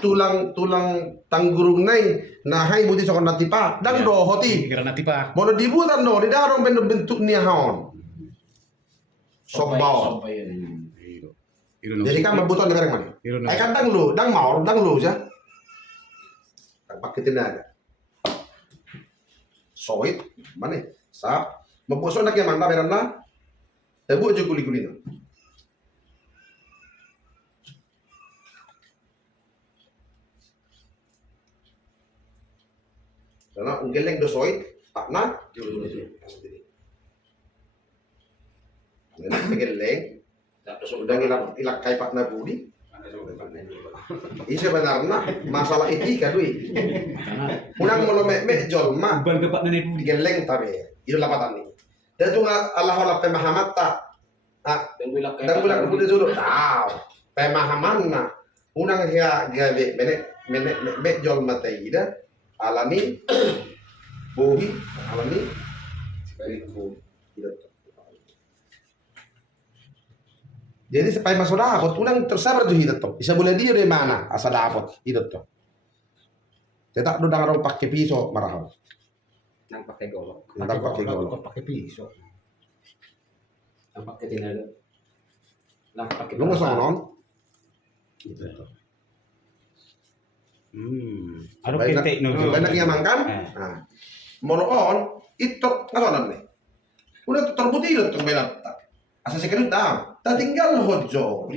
tulang tanggurung nai nahai buti sokon natipa dang do hoti. Kira nanti pa. Mono dibutan do di darong bentuk nia haon. Sobbao. Jadi kan mabuton di bareng mana? Ai kan dang lu ya. Tak pakai tenaga. Soit mana? Sap. Mabuso nak yang mana berana? Tebu aja kuli-kulina. Karena unggeleng do soit, tak nak. Nah, unggeleng. Udah ilak kai pak nabudi. Ini sebenarnya masalah etika dui. Unang mau mek jol mah Ban kepak nene bu. geleng tabe. Itu lapatan nih. Dan tu Allah Allah pemahaman tak. Dan bilang Dan bulan kemudian dulu. Tahu pemahaman na. Unang ya gawe menek mek jol mata ida. Alani bohi alani bohi. Jadi supaya masuk dapot, ulang tersabar tuh hidup tuh. Bisa boleh dia dari mana asal dapot hidup tuh. Cetak udah orang pakai pisau marah. yang pakai golok, Ntar pakai golok. Kok pakai pisau. yang pakai tenaga. Lah pakai. Lu nggak sonon? Gitu. Ada Banyak- ketek no. Banyak yang makan. Eh. Nah, mono on itu nggak sonon nih. Udah terbukti itu tuh bela. Asal sekali tahu. Tak tinggal hojo.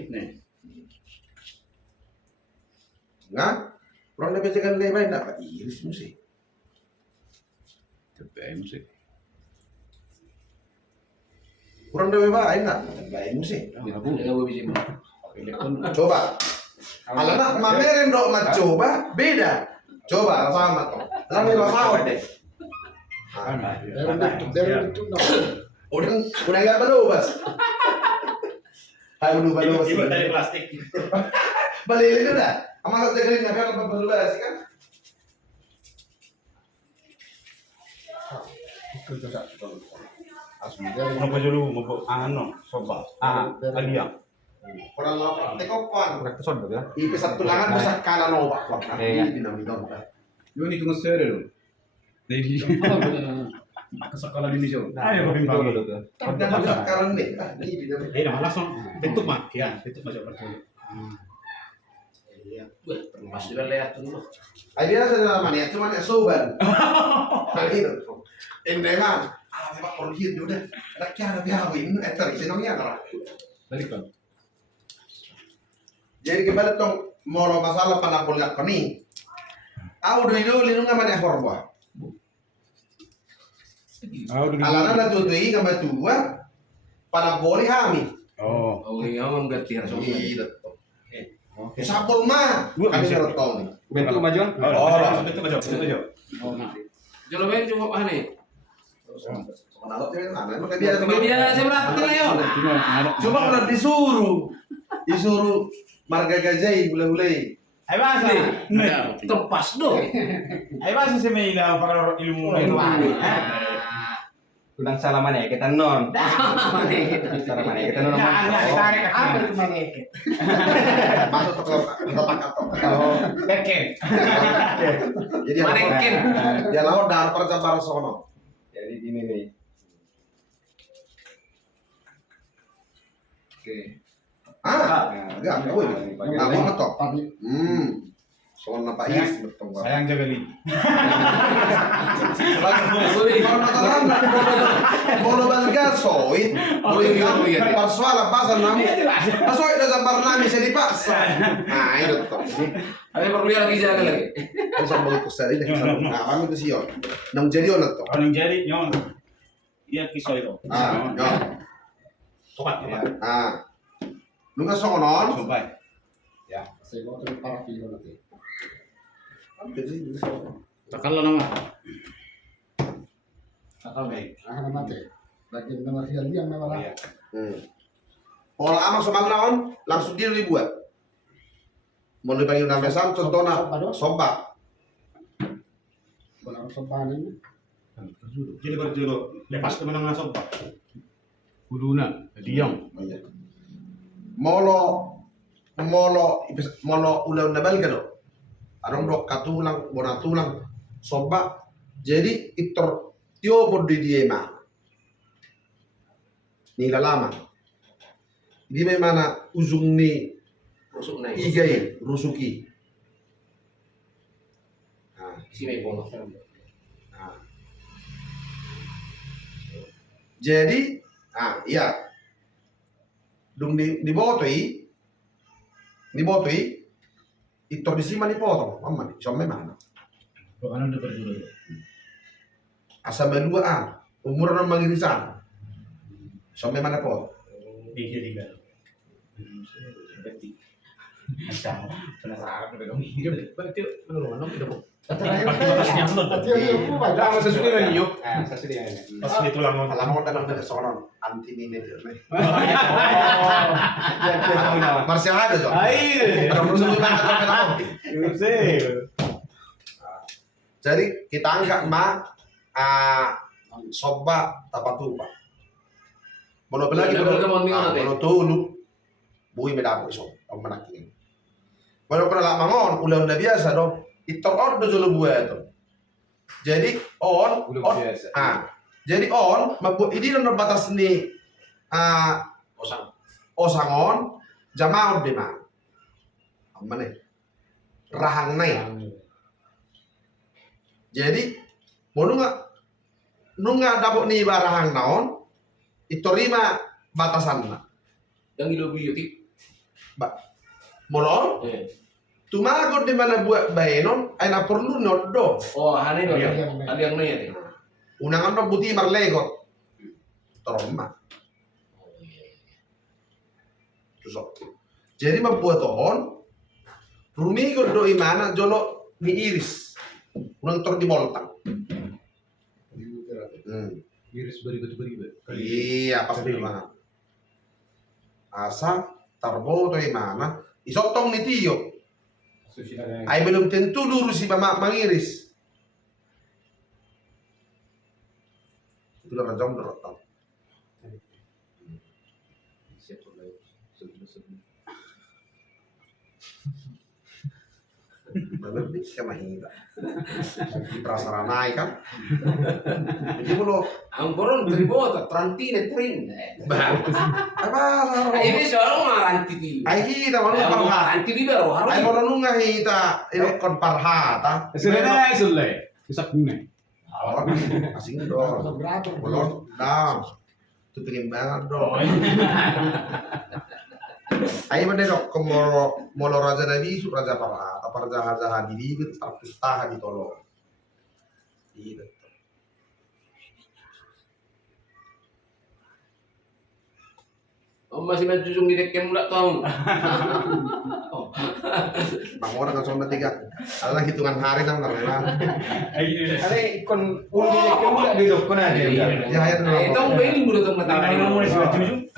Nggak? Orang lebih jangan lebih dapat iris musik. musik. Kurang lebih baik nggak? Baik musik. Coba. Alana mameren dok mat coba beda. Coba sama toh. Lami sama deh. Dari itu no. Udah nggak perlu bas. Ayo dulu bas. dari plastik. Balik itu dah. Amal tak kering nabi apa perlu bas kan? Itu juga. Asli Apa dulu mau ano soba. Alia. Orang lapar. Tekopan. Udah keson gitu ya. Ipe satu langan besar kanan obat. Iya. Di dinamika. Yun itu ngesere lo. Jadi kesekolah di Indonesia. Ayo Itu bimbang. dulu tuh. Dalam sekarang nih. Di dinamika. Nah, langsung bentuk mak, ya bentuk macam pertama. Iya. Wah, pas juga lihat tuh. Akhirnya saya nama nih, cuma ya soban. Kali itu. Endeman. Ah, memang perlu hidup udah. Rakyat ada ini eter isi namanya apa? Balik kan. Jadi kembali tong molo masalah panapol nggak koni. Aku dulu lindung namanya korba. Alana na tuh tuh kama tua panapoli hami. Oh. Oh iya, om ganti rasa. Iya tuh. Sapul mah kami ngerotong. Bentuk majuan. Oh, bentuk macam, bentuk macam. Oh, nah. Jangan main cuma aneh. Kenapa sih mana? Emang dia Dia seberapa Leon? Coba kalau disuruh marga gajai bulai-bulai. Ay basa. Terpas dong. Ay basa si Mayla para ilmu Ulang salah mana ya kita non. Salah mana ya kita non. Apa itu maneket? Masuk ke tempat kantor. Beken. Jadi Manekin. dia lawan dar percabar sono. Jadi ini nih. Oke. Ah, enggak tahu ini. Enggak mau ngetok. Tapi Soal na pais betul. Sayang jaga li. Kalau natalan na bono balga soit. Boleh parsuala pasan namu. Pasoit na sa barnami sa dipasa. Ah, itu tuh. Ada perlu lagi jaga lagi. Ang sambal ko sa rin. Kami to siyo. Nang jadi na to. Anong jari nyon? Iya kisoy to. Ah, yo. Tokat tokat. Ah. Nung asong non. Sumpay. Kasi mo ito para kilo natin. Takal lah nama. Takal baik. Ah, naman eh. Lagi na material yang nawala. Iya. Kalau amang somal naon, langsung dia dibuat. Mau dipanggil nama sam, contohnya soba. Wala ko sa banin. Jadi berjolo lepas ke mana sobat. Kuduna diam. Molo ulah nabal kado. Arong dok katulang, bonatulang, soba. Jadi itor tio bodi dia mah. Nila lama. Di mana ujung ni Rusuk naik. igai rusuki. Nah, Sini bono. nah. Jadi, iya. Dung dibotoi, itor di sima dipotong, aman, sampai mana? Bukan udah berjolo. Asal berduaan, umur orang mangirisan, sampai mana pot? Tiga. Berarti. Asal penasaran udah dong. Berarti menurut mana tidak. Jangan sesuai dengan yuk. Sesuai dengan ini. Pas itu lang. Alam mo tanong na soron anti ni ni. Oh. Marcia ada jo. Ay. Pero musuh di mana kan ako. Jadi kita angkat soba tapatupa. Bono pelagi bono tulu. Buhi medapo iso ang manaking. Bono pala lamangon ulah na biasa do. Itor do jolo buat. Jadi jadi mabuat ini non batas ni osangon jamaah di mana? Mana? Rahang naik. Jadi mau nunga dapok ni barahang naon itu rima batasan na. Yang ilo biotik. Molor? Tumagot di mana buat bayenon ay na perlu nodo. Oh, ane no. Aliang na yan. Unang ano buti marlegot. Toroma. Tusok. Jadi membuat tohon rumigot do imana jolo ni iris. Unang tor di boltang. Iris beri-beri. Iya, pas di mana. Asa tarbo to imana isotong ni tiyo. Ay belum tentu lurus si mangiris. Itu lah jam berotong. Berarti siapa hingga? Di prasaranai kan? Jadi mulu. Angkoron tribota, trantine trin. Apa? Ini soal maranti di. Ay kita malu parhat. Anti di baru harus. Ay malu nunga kita ilokon parhat. Sudah sudah. Isak nih. Asing dong. Belum. Nah. Itu pengen banget dong. Ayo mana dok ke molo raja nabi su raja para apa raja di bibit status taha ditolong. Iya. Oh, masih menjunjung di dekem enggak tahu. Bang orang kan soalnya tiga. Adalah hitungan hari nang karena. Ada ikon undi kamu enggak duduk kan ada. Ya hayat Itu pengen buat tempat Jujur.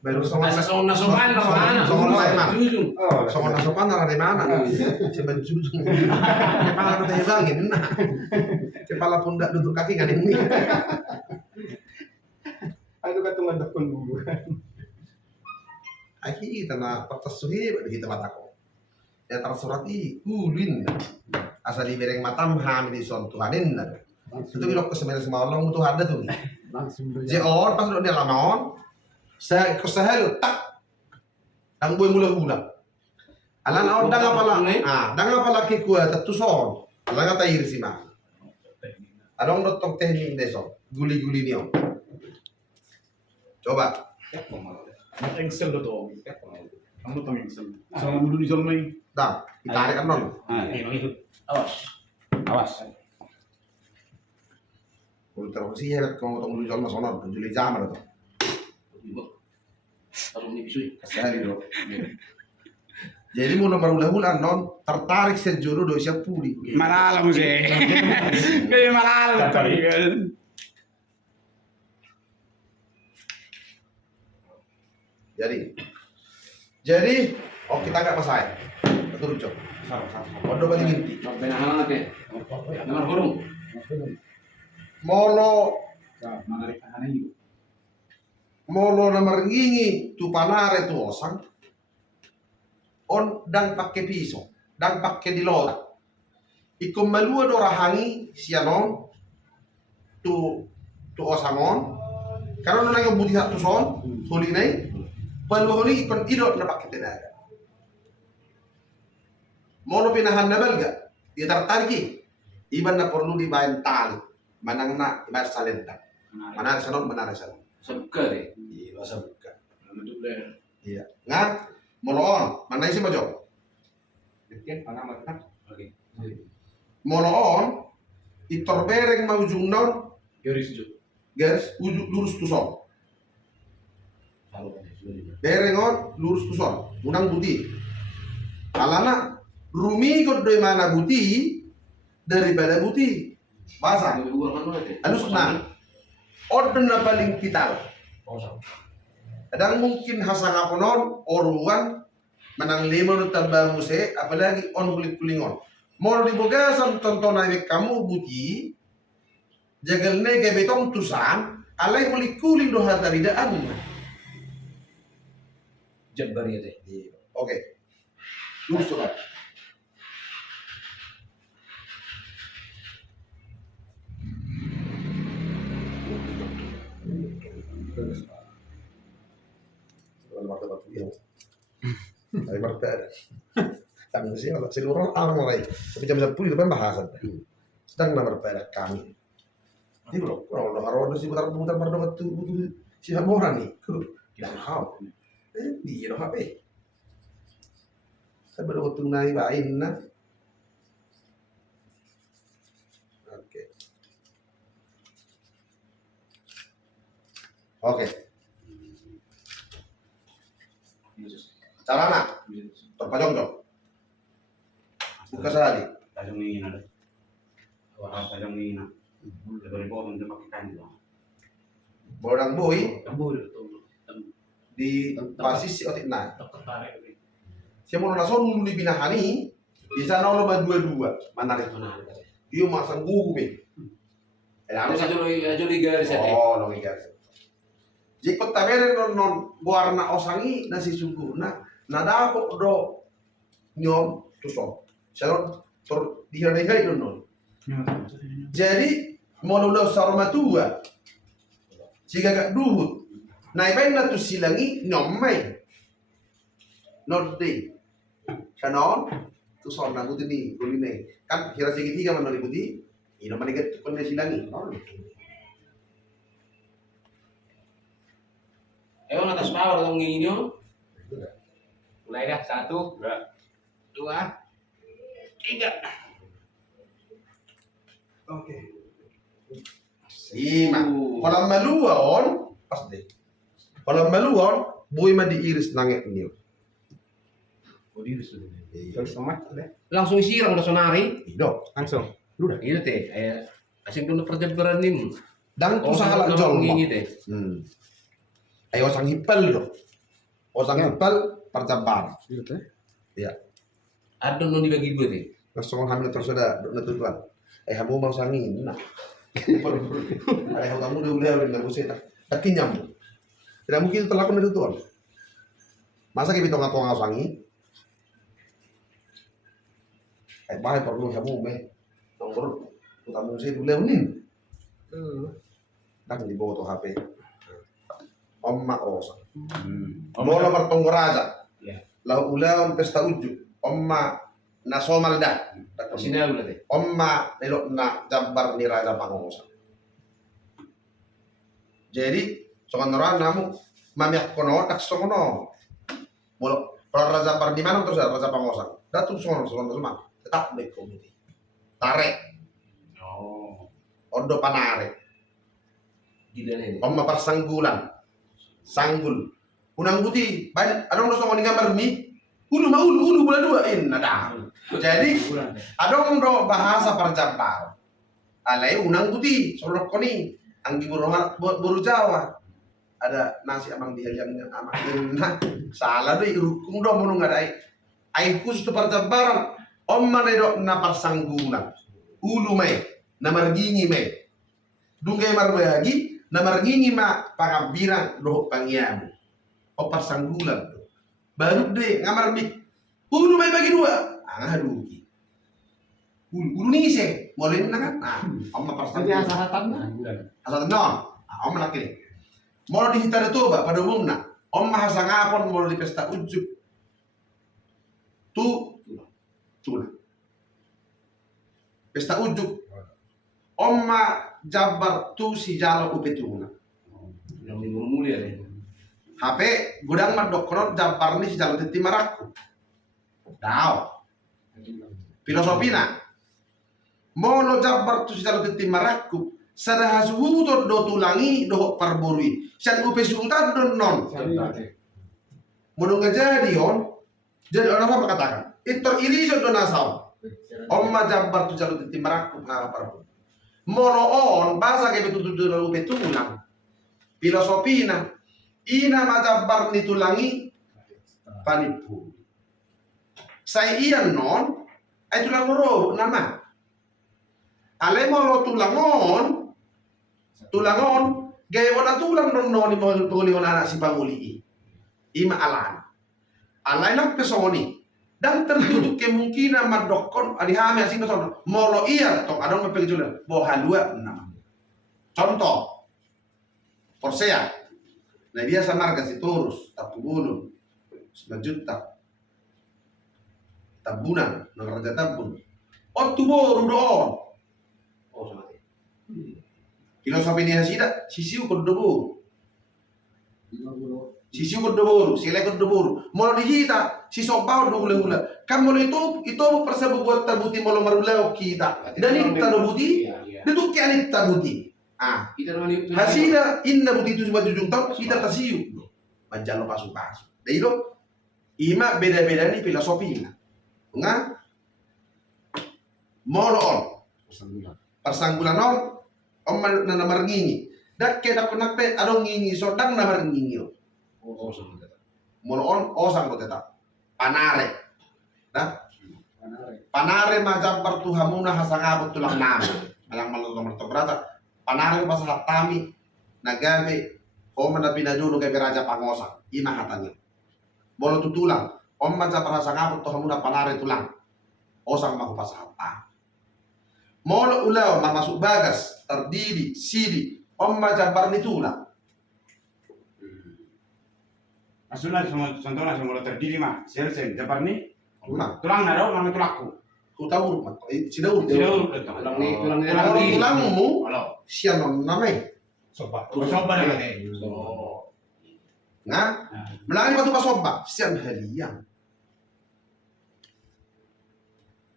baru Soman songon nasopan nara di mana? Coba jujur. Kepala kita hilangin. Nah, kepala pundak duduk kaki kan ini. Aduh katungan dokon dulu. Aki tanah kertas suhi kita matako. Ya tersurati ulin. Asa di bereng matam ham di son Tuhanin. Itu kilok kesembilan semalam itu ada tuh. Langsung doon. Jeor pas udah lamaon. Saya kesahel tak. Nang boy mula-mula. Alang awak danga pala, danga pala ke kuat tuson. Alang ata iri sima. Adong dotong teknik deso, guli-guli ni om. Coba, Mat engsel do to. Kamu tong engsel. Sama dulu di zon main. dang, ditarik kan non. Ini ikut. Awas. Awas. Kalau terus sih ya, kalau tong dulu jual mas onar, juli jamar itu. Harus dibisui. Kasih dulu. Jadi mau nomor ulah-ulah non tertarik sejodoh do siap puli. Malala mo sih. Kayak malala tadi kan. Jadi, oh kita nggak masalah. Betul cok. Waduh balik inti. Benahan ke. Nomor hurung. Molo Menarik tangannya itu. molo nomor ngingi tu panare tu osang. On dan pakai pisau, dan pakai dilora. Ikom malua do rahangi sianon tu osangon. Karena nona yang budi satu son, holi nai. Palu holi ikon idot na pakai tenaga. Mono pinahan nabal ga? Dia tertarik. Iban na perlu dibayar tali. Manang na ibayar salenta. Mana sanon benar sanon. Sebuka deh. Iya bahasa buka. Duduk deh. Iya. Nggak? Moloon, mana isi majo? Oke, panah mata. Oke. Moloon, itor bereng mau jungnon, Garis itu. garis ujuk lurus tusol. Kalau ada sudah. Bereng on lurus tusol, unang buti. Alana rumi kod doi mana buti daripada buti. Bahasa. Lebih kurang kan nanti. Anu senang. Orden na paling vital. Kosong. Kadang mungkin hasang aponon oruan menang lima nu tambah muse apalagi on kulit kulingon. Mau dibogasan tontonan kamu buti jagal nege betong tusan alai kulit kuling doh harta tidak anu. Jabar ya deh. Oke. Lurus coba. Ay martera. Tang siya wala siguro ang mga tapi jam 10 depan bahasan. Sedang na martera kami. Di bro, kalau haro si putar-putar pada waktu si Hamora nih. Kita hao. Di no HP. Sa pada waktu nai bain na. Oke. Oke. Carana terpajong dong. Buka saladi. Tajong ni ada. Wah, tajong ni na. Dari bawah dia pakai kain doang. Bodang boy Kamu itu. di basis si otik na. Tertarik. Siya mo nason dulu di binahani. Di sana lo dua-dua. Mana nih? Mana? Dia masang gugu be. Harus aja di garis ya. Oh, lo guys. Jika tabere non warna osangi nasi sungguhna nada ko do nyom tuso. Saya dihanai non. Jadi molulo sarmatua. Jika gak duhut. Naibain na tu silangi nyomai. Norde. Kanon tuso na buti ni guline. Kan kira segitiga man buti. Ino manigat kon na silangi. Ayo atas bawah dong ini yo. Mulai dah 1, 2, 3. Oke. Lima. Kalau maluon, pas deh. Kalau maluon, boy mah diiris nangek niu. Oh, diri sudah. Terus Langsung siram udah sonari. Ido. Langsung. Ini teh kayak asing dulu perjalanan nim. Dan tu salah jol. Ini teh. Ayo osang hipal do. Osang hipal percabar. Iya. Ada non dibagi dua teh. Langsung hamil terus ada netutuan. Kamu mau sangin. Nah. Ayah kamu udah nggak usah. Tapi nyambung. Tidak mungkin terlakukan itu tuan. Masa kita nggak sangi? Bahaya perlu kamu me. Nomor utamu sih dulu nih. Dan di bawah tuh HP. Omma osa. Mau nomor penggeraja. Ya. Lau ulang pesta ujuk. Omma na somal dah. Sinaw ulit eh. Omma nilok na Jabar ni Raja Pangosan. Jadi sokan orang namu mamiak kono tak sokono. Mulu kalau Raja Jabar di mana terus Raja Pangosan. Datu sokono semua tetap baik komite. Tarik Oh. ondo panare. Gila nih. Omma persanggulan. Sanggul. Unang buti, banyak ada orang sokono gambar mi. Ulu bola dua nada. Jadi ada do bahasa perjabar. Alai unang putih sorok koni anggi buru Jawa. Ada nasi amang dihalian amang nah salah deh rukung do mau nggak ai khusus tu perjabaran omma do na persanggulan ulu mai na margingi mai dunggai marbagi na margingi ma pangabirang do pangiamu o persanggulan baru deh ngamar mik ulu mai bagi dua aduh ulu nih sih boleh kan amma Jadi persanggulan asahatannya. asal non om laki mau dihitar itu pada umumnya om mahasa ngapon mau di pesta ujuk tu pesta ujuk om Jabar tu si jalo upetuna Yang minggu mulia nih. HP gudang madokron Jabar ni si jalo teti maraku tau filosofina mau lo Jabar tu si jalo teti maraku sadahas wuto do tulangi do parborui san upe sultan do non menunggu jadi orang apa katakan itu ini do nasau omma Jabar tu jalo teti maraku parborui mono on bahasa kayak betul upe tulang filosofina ina majabar ni tulangi panipu saya iyan non ay tulang ro nama ale mo lo tulangon gaya mo na tulang non mo paguli anak si panguli ima alay lang pesoni dan tertutup kemungkinan madokon adihami asing sono molo iya tong adong mepegjulan bohalua nama contoh Porsea nah dia sama harga si turus tapu bulun 9 juta tabunan nang raja tabun tu boru doon Oh sama deh. filosofi ni hasida sisiu kodoburu 50. sisiu kodoburu sila kodoburu molo dihita si sobaw do hula kan molo itu persabu buat tabuti molo marulao kita dan itu tabuti Iya. itu kianit tabuti Kita naman yung hasida inna buti itu cuma 7 tahun kita tasiu majalo pasu-pasu dai do ima beda-beda ni filosofi nga molo on persanggulan on om na namar ngingi dak keda konakte adong ngingi so dang namar ngingi Oh sama deh. molo on osang ko tetap panare panare majam pertuhamuna hasangabot tulang nama alang malutong berata panare pas hatami nagabe o mana pinajuno kay Raja Pangosan ima hatanya molo tutulang om majam hasangabot tuhamuna panare tulang osang makupas hatta molo ulaw mamasuk bagas terdiri sidi om majam barnitulang Maksudnya contohnya semua terdiri mah, selesai Jabar nih, Tulang. tulang naro, nama tulaku. utaur sidaur Sidaur, Tulang nih tulangnya kalau lagi. tulangmu Halo, sianon namai Sobat. coba deh. Oh. Nga, melangin batu pasoba, sian haliang.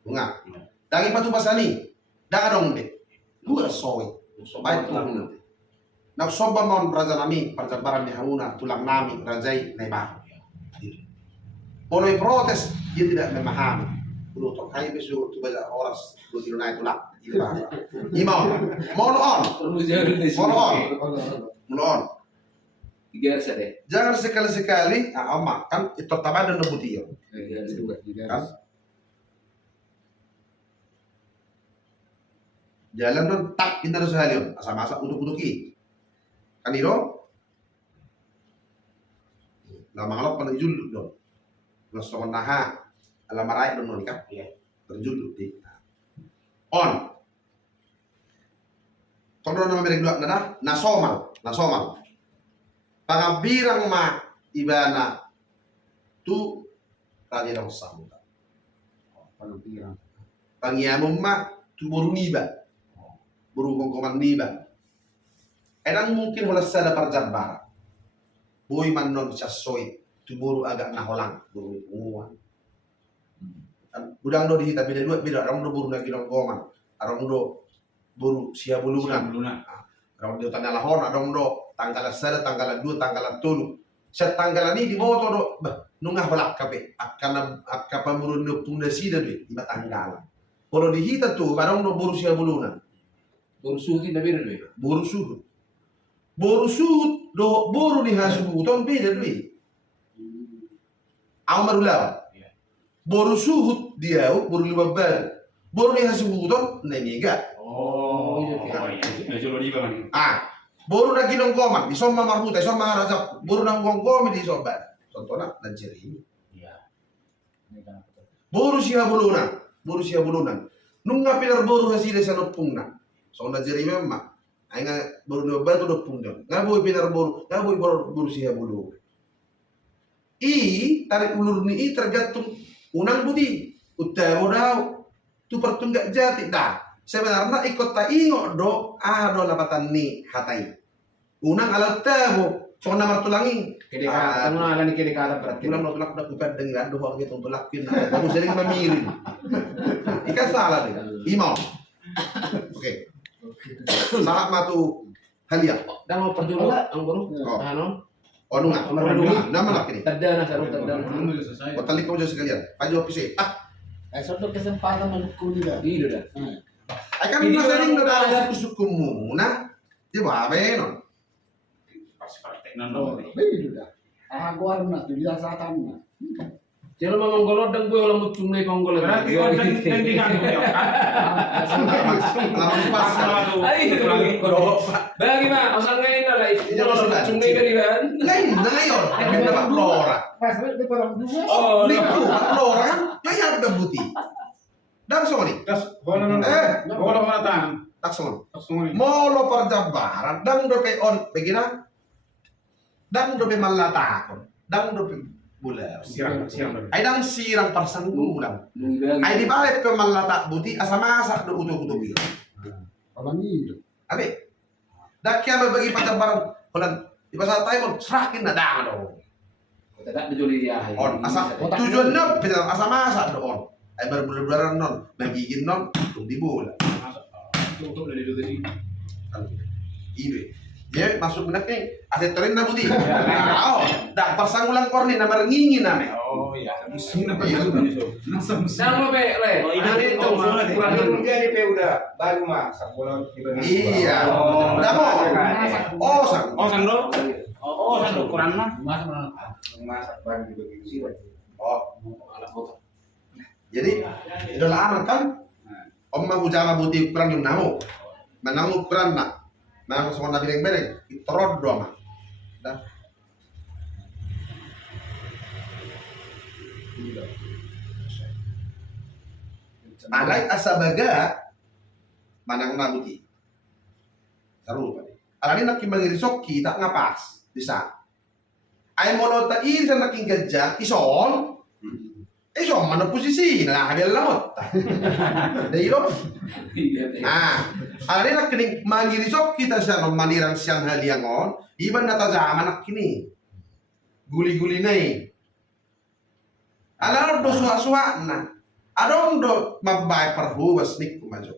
Nga, daging batu pasani, dagadong de, dua soy. Baik tulang nanti. Nak soba mon raja nami, perjabaran ni hauna, tulang nami, rajai, naibah. Poloi protes, dia tidak memahami. Dulu tok hai besu tu baca oras, dulu tilo naik tulang. Itu bahasa. Imam, mohon on, Terus jangan di mohon on, sini. mohon on. Tiga harus ada. Jangan sekali-sekali, oma kan itu pertama dan nebutio. Tiga harus dua. Kan? Jalan don tak kita harus halion, asa-asa uduk-uduki. Kan itu? Nah, mangalok pada juluk dong. Ngasongan naha, alamarai don nikah. Iya. Terjuluk di. On. Kontrol nama merek dua nada, nasomal. Pangabirang ma ibana tu raja dong sambutan. Panampiran. Pangiamum ma tu boru niba. Boru kongkoman niba. Edang mungkin holas sada parjabara. Boy man non sasoi tu boru agak naholang boru unguan. Udang do dihita beda arang do boru lagi nongkoman. Arang do boru sia bulunan. Arang do tanah lahor arang do tanggal sada tanggal 2 tanggal 3. Setanggal ini di moto do nungah balak kape akan pamurun do pundasi da di tanggal. Kalau dihita tu barang do boru sia bulunan. Baru suki na beda deh. Boru suhut. Boru suhut do boru ni hasubuton beda dui. Amar ulawan. Boru suhut dia boru lima bar. Boru ni hasubuton nemiga. Boru na ginongkoman di somma marhuta somma raja boru nang gongkomi di sobat. Contohnya lanjir ini. Boru sia bulunan. Nunga pilar boru hasile sanot pungna. So na jeri memang. Ay nga boru do ba to pung don. Nga boy pilar boru, nga boy boru sia bulu. Tarik ulur ni tergantung unang budi. Utamo daw. Tu pertunggak jati dah. Sebenarnya ikut ta ingo do ado lapatan ni hatai. Unang alat tamo. So na martulangi. Kedekatan, kamu ala ni kedekatan berarti. Ulang lo tulak dapat dengan doa gitu tulakin. Kamu sering memirin. Ikan salah deh. Imam. Oke. Salah matu halia. Dan mau perjulo ang bro. Oh. Ano? Oh nunga. Nama laki nih. Tanda na sarong tanda. Oh tali kamu jauh sekalian. Paju opisi. Suatu kesempatan menekuni dah. Iya dah. Akan na sering do dalam suku muna. Di ba no? Begitu dah. Aku arna tu dia satannya. Jangan mamang golod dan gue olah mucung nih panggol. Berarti kau tendingan Lalu pas. Bagi mah, asal ngayon na lah. Mucung nih kan iban. Lain na ngayon. Kami dapat lora. Pas di perang dua. Oh, Liku lora kan? Ngayon ada buti. Dan semua nih. Tak semua. Molo perjabaran dan dope on begina. Dan dope malatakon. Dan dope bulan. Aidang sirang persanggulang. Ay di balik pe malata buti asama-asa do utuk-utuk gitu. Orang itu. Abi. Dak kaya bagi perjabaran bulan di pasal tayo serakin na dong. Tidak dijuli ya. On asa tujuannya pinang asama-asa do on. Ay berbulan non magiging non tung di bola. Untuk dari dulu tadi. Ibe. Dia masuk benak nih, asetorin na buti. Dah persanggulang korni na merengingi name. Oh iya. Sang lo be le. Ini itu mah kurang Dia DP udah baru mah sebulan dibanding. Iya. Udah mau. Oh sang. Ukuran mah. Masak baru dibanding sih. Oh. Jadi idola anak kan. Om mau jama buti ukuran yang namu. Manamu ukuran nak. Nah, semua nabi yang bereng, terod doang. Dah. Alai asabaga manang nabuti. Saru pa. Alani nak kimbali soki tak ngapas bisa. Ay mono ta isa naking gadja ison. Ison mana posisi na habil lamot. Dahilo. Alani nak kining mangiri sok kita sa manirang siyang haliangon, iban na zaman nak kini. Guli-guli nai. Alar do suwa-suwa na. Adong do mabay perhubas nik kumajo.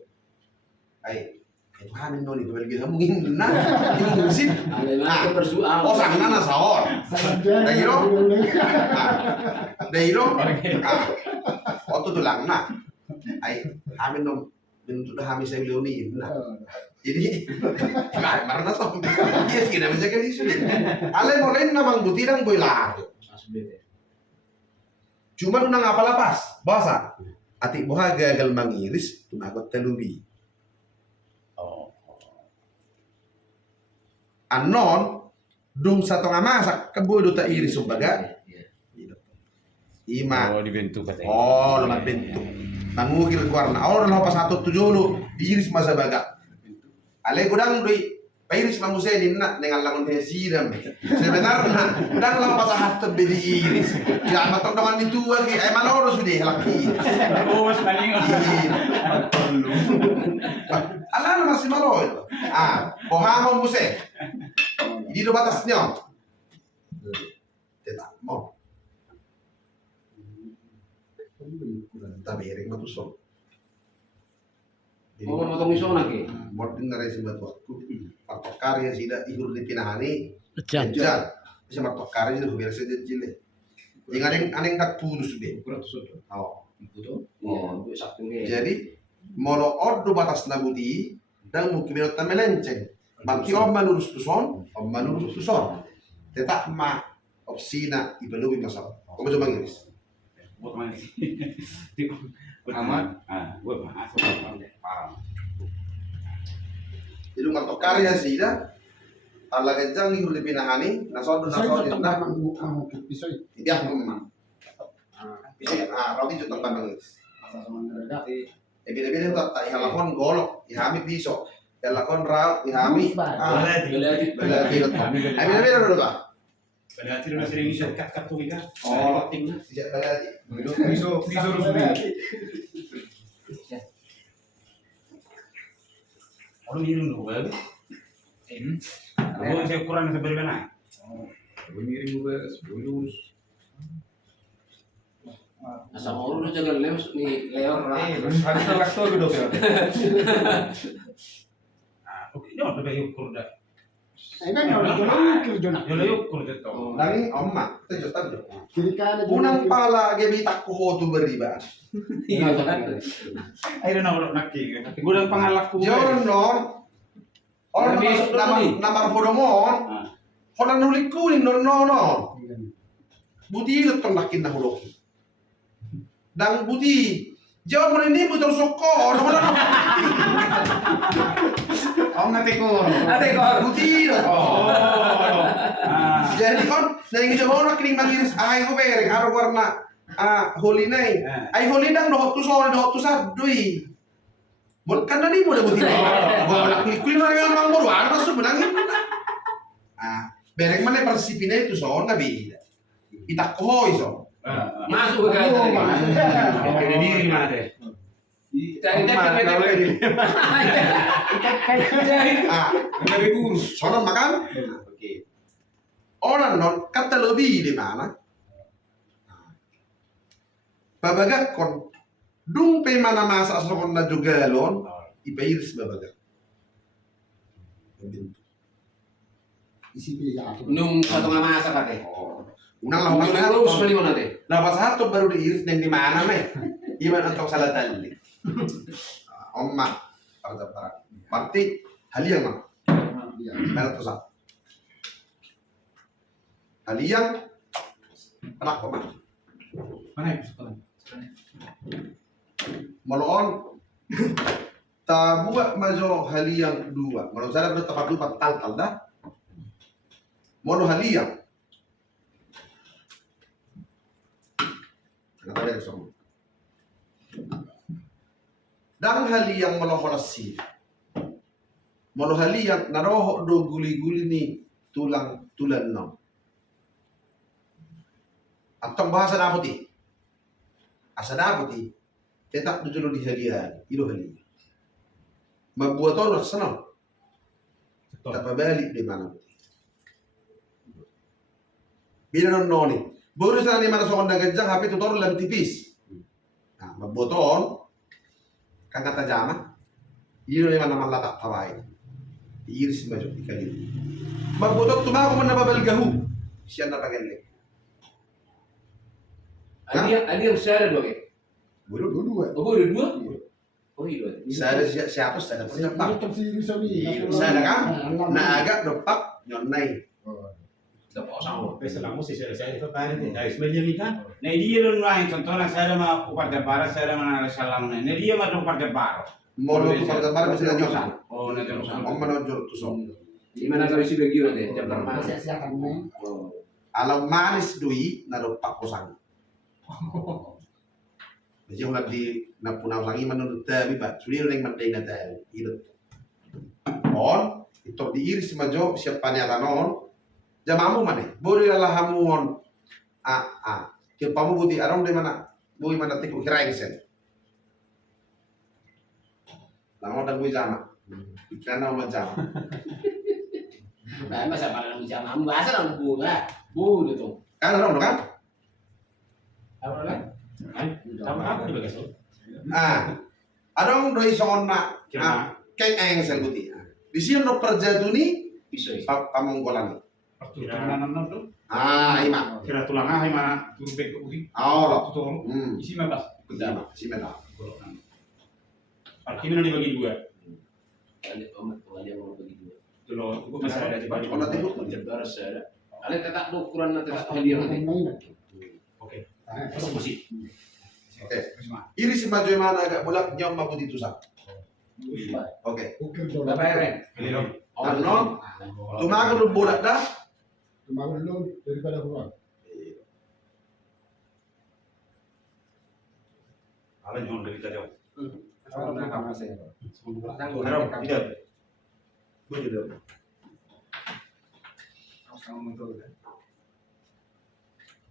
Ay, ito hamin no ni balik hamungin na. Imusin. Oh sang na saon. Dahilo. Dahilo. Oto tulang na. Ay, hamin no bentuk dah habis saya leoni nah. Jadi marah som. Iya kira macam kan isu. Ale molen namang butirang boy lah. Cuma nang apa lapas, bahasa. Ati boha gagal mangiris tunagot telubi. Anon dung satu ngamasak keboy do ta iris sumbaga. Ima. Oh dibentuk katanya. Oh, lemat bentuk. Mangukir warna. Awal lah pas 1 7 diiris masa baga. Ale gudang doi Pairis mamusenin na dengan langon hesiram. Sebenarnya dang lang pasahat tabi di iris. Ya matong naman itu lagi ay maloro sudah laki. Oh, mas paling. Ala na masih maloro. Bohamon muse. Di do batasnya. Tidak mau. Tabiring matusok. Oh, motong iso lagi. Morting na rin si Batuatku. Pagpakar yang sida ihur di pinahani. Jan. Jan. Bisa pagpakar itu biar saja jile. Yang aneng tak pulus deh. Kurang sudah. Oh. Betul. Iya, gue sakti nih. Jadi mono ordo batas nabudi dan mungkin minot melenceng. Bangki om manurus tuson, om manurus tuson. Tetap ma opsina ibelubi masal. Kamu coba ngiris. Buat main. Aman. Buat main. Paham. Jadi untuk karya sida ala kejang ihur di pinahani nasod Saya nasod tetap na memang pisau. dia memang. Bisa roti jutang bandang. Asal sama mereka. Beda-beda tak ihalakon golok, ihami piso. Ihalakon raut, ihami. Belati. Beda-beda dulu Pak. Belati udah sering bisa kat tuh kan. Oh. Timnya. Tidak berarti. Piso rusuli. Kalau miring dulu, kan? Kalau saya kurang sebenarnya mana? Miring gue sebelum Asal mau udah jaga leos nih leor lah. terus hari itu waktu gue dong. Oke, ini udah ukur dah. Ini kan orang kerja nak. Udah ukur itu. Nani omma, itu juta tuh. Kiri kanan. Unang pala gebi tak kuho tu beriba. Iya kan. Ayo na ulo nakki. Gudang pangalak ko. Joron non. Orang nama fodomon. Honan nulik kuning non no. Budi letong lakin na hulok. Dang budi. Jawab mana ini betul sokor. Oh ngatikor. Ada kok. Budi. Oh. Jadi kon nang jawab orang kini mangiris ay ko bereng aro warna holi nai. Ay holi dang dohot tu sore dohot tu sardui. Buat kan tadi mau dapat ini. Bolak kulit na yang mang moro ano masuk benangin. Bereng mana persipina itu so nabi. Itak ko iso. Masuk ke kan. Ada diri mana deh? Dari kurus. Sono makan. Oke. Orang non kata lebih di mana? Babagak kon dung pe mana masa sokon na juga lon ipairis babagak. Isi dia. Nung satu nggak masak kate. Unang lawas na Terus beli mana teh? lawas satu baru diiris neng di mana me? Iman untuk salah tali. Omma pada para. Berarti haliang mah. Merah pusat. Haliang anak koma. Mana? Maloon tabuak majo haliang dua. Kalau saya udah tepat dua tangkal dah. Mono haliang. Kata dia semua. Dang haliang maloholasi. Mono haliang naroho do guli-guli ni tulang tulan no. Atong bahasa daputi. Asa daputi. Tetak dulu di halian, itu halian. Membuat orang senang. Tak balik di mana. Bila non noni. Baru sana ni mana soal dagang HP tu turun dalam tipis. Nah, membuat orang kan kata jama. Ini ni mana malah tak tawain. Iris maju dikali. Membuat orang tu mau mana babel gahu. Siapa nak pakai Ada yang saya ada dua ke? Bulu Dua. Oh, ada dua? Oh iya. Saya ada siapa? Saya ada penyerta. Tetap si Rusoli. Saya ada kan? Nah agak depak nyonai. Dapat sama. Selama sih saya itu kan itu dari sebenarnya kan. Nah dia lu lain contohnya saya mau partai barat saya mana salam nah dia mah tuh partai barat. Mau lu tukar tempat masih ada nyosan. Oh nanti lu sama. Om menonjol tu so. Di mana kali sih begitu deh, jam berapa? Saya siapkan nih. Alam manis dui na depak kosang. Jadi ulat di napunau lagi menurut tapi pak sudah yang mendai na tahu. Itu. On Itu diiris majo siap panyata non. Jamamu mana? Boleh lah hamuon. Kepamu buti arong di mana? Bui mana tiku kiraingsen. Lama dan bui jama. Karena mau jama. Nah, masa pada nang jam am bahasa nang bu lah. Bu itu. Kan arong kan? Apa lah? Sama apa di bagas? Arong doi sona. Kira Keng engsen buti. Di sini no perjatuni Bisa. pamonggolan. perturunan tuh. Ima. Kira tulang ah mana turun ke ugi. Oh, Tuh. Isi mah pas. Iya, si meta. Parkirnya dibagi dua. Ada mau begitu. Kalau itu masih ada di baju. Kalau tidur, Jebar ada. Ale tetap ukuran nanti tak hadiah nanti. Oke. Nah, Masuk musik. Oke. Iris maju mana agak bolak nyom mabut itu sah. Oke. Ukir dulu. Berapa ya, Ren? Oh, non. Tumaga lu bolak dah. Cuma dulu daripada kurang. Ala nyon dari tadi. Harap tidak. Gue juga.